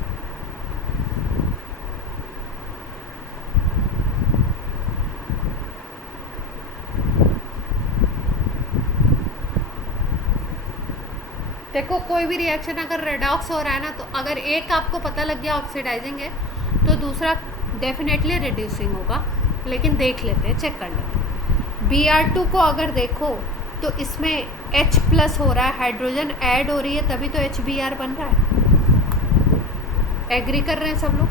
देखो कोई भी रिएक्शन अगर रेडॉक्स हो रहा है ना, तो अगर एक आपको पता लग गया ऑक्सीडाइजिंग है तो दूसरा डेफिनेटली रिड्यूसिंग होगा, लेकिन देख लेते हैं, चेक कर लेते हैं। Br2 को अगर देखो तो इसमें H प्लस हो रहा है, हाइड्रोजन ऐड हो रही है, तभी तो HBr बन रहा है। एग्री कर रहे हैं सब लोग।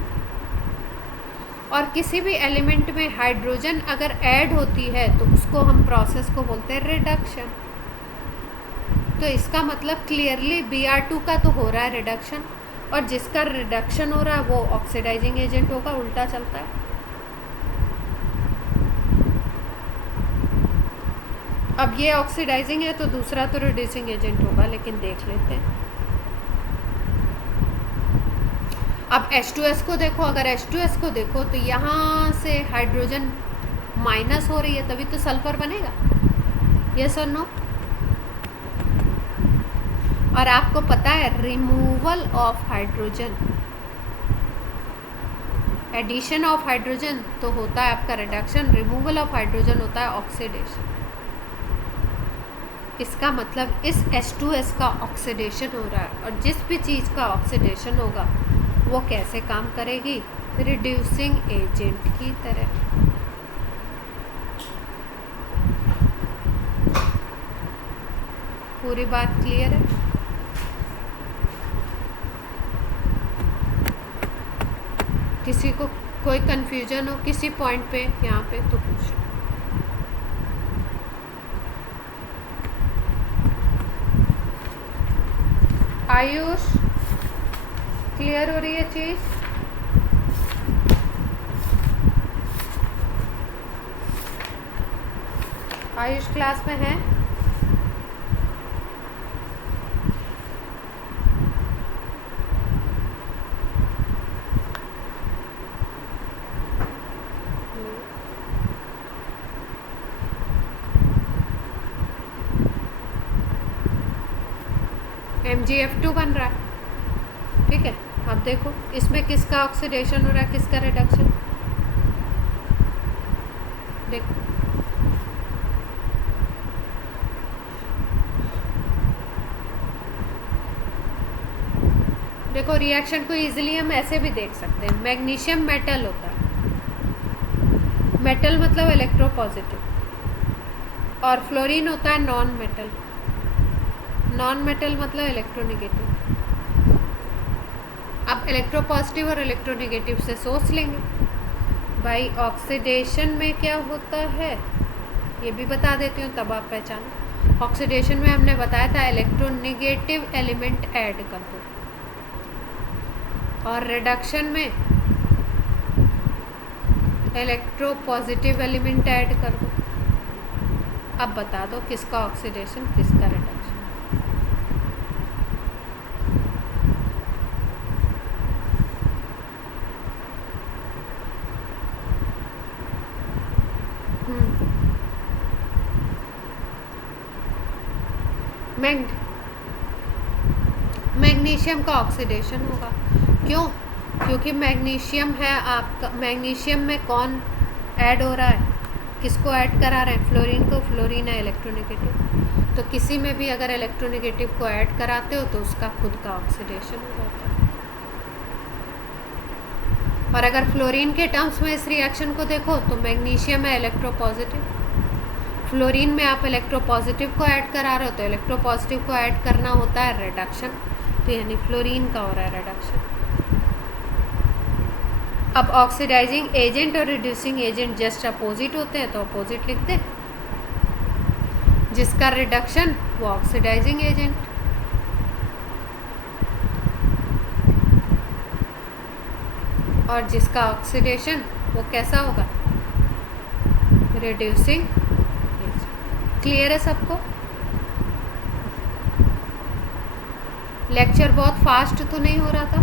और किसी भी एलिमेंट में हाइड्रोजन अगर ऐड होती है तो उसको हम प्रोसेस को बोलते हैं रिडक्शन। तो इसका मतलब क्लियरली Br2 का तो हो रहा है रिडक्शन, और जिसका रिडक्शन हो रहा है वो ऑक्सीडाइजिंग एजेंट होगा, उल्टा चलता है। अब ये ऑक्सीडाइजिंग है तो दूसरा तो रिड्यूसिंग एजेंट होगा, लेकिन देख लेते हैं। अब H2S को देखो, अगर H2S को देखो तो यहाँ से हाइड्रोजन माइनस हो रही है, तभी तो सल्फर बनेगा। यस और नो। और आपको पता है removal of hydrogen, addition of hydrogen तो होता है आपका रिडक्शन, रिमूवल ऑफ हाइड्रोजन होता है ऑक्सीडेशन। इसका मतलब इस H2S का ऑक्सीडेशन हो रहा है, और जिस भी चीज़ का ऑक्सीडेशन होगा वो कैसे काम करेगी, रिड्यूसिंग एजेंट की तरह। पूरी बात क्लियर है। किसी को कोई कंफ्यूजन हो किसी पॉइंट पे यहाँ पे तो पूछो। आयुष क्लियर हो रही है चीज? आयुष क्लास में है? MgF2 बन रहा है, ठीक है। अब देखो इसमें किसका ऑक्सीडेशन हो रहा है, किसका रिडक्शन। देखो देखो रिएक्शन को इजीली हम ऐसे भी देख सकते हैं। मैग्नीशियम मेटल होता है, मेटल मतलब इलेक्ट्रोपॉजिटिव, और फ्लोरीन होता है नॉन मेटल। नॉन मेटल मतलब इलेक्ट्रोनेगेटिव। अब इलेक्ट्रोपॉजिटिव और इलेक्ट्रोनेगेटिव से सोच लेंगे भाई ऑक्सीडेशन में क्या होता है, ये भी बता देती हूँ तब आप पहचानो। ऑक्सीडेशन में हमने बताया था इलेक्ट्रोनेगेटिव एलिमेंट ऐड कर दो, और रिडक्शन में इलेक्ट्रोपॉजिटिव एलिमेंट ऐड कर दो। अब बता दो किसका ऑक्सीडेशन किसका रिडक्शन। मैग्नीशियम का ऑक्सीडेशन होगा। क्यों? क्योंकि मैग्नीशियम है आपका, मैग्नीशियम में कौन ऐड हो रहा है, किसको ऐड करा रहे हैं, फ्लोरीन को। फ्लोरीन है इलेक्ट्रोनेगेटिव, तो किसी में भी अगर इलेक्ट्रोनेगेटिव को ऐड कराते हो तो उसका खुद का ऑक्सीडेशन हो जाता है। और अगर फ्लोरीन के टर्म्स में इस रिएक्शन को देखो तो मैग्नीशियम है इलेक्ट्रोपॉजिटिव, फ्लोरीन में आप इलेक्ट्रोपॉजिटिव को ऐड करा रहे हो तो इलेक्ट्रोपॉजिटिव को ऐड करना होता है रिडक्शन, तो यानी फ्लोरीन का हो रहा है रिडक्शन। अब ऑक्सीडाइजिंग एजेंट और रिड्यूसिंग एजेंट जस्ट अपोजिट होते हैं तो अपोजिट लिख दे। जिसका रिडक्शन वो ऑक्सीडाइजिंग एजेंट, और जिसका ऑक्सीडेशन वो कैसा होगा, रिड्यूसिंग एजेंट। क्लियर है सबको? लेक्चर बहुत फास्ट तो नहीं हो रहा था?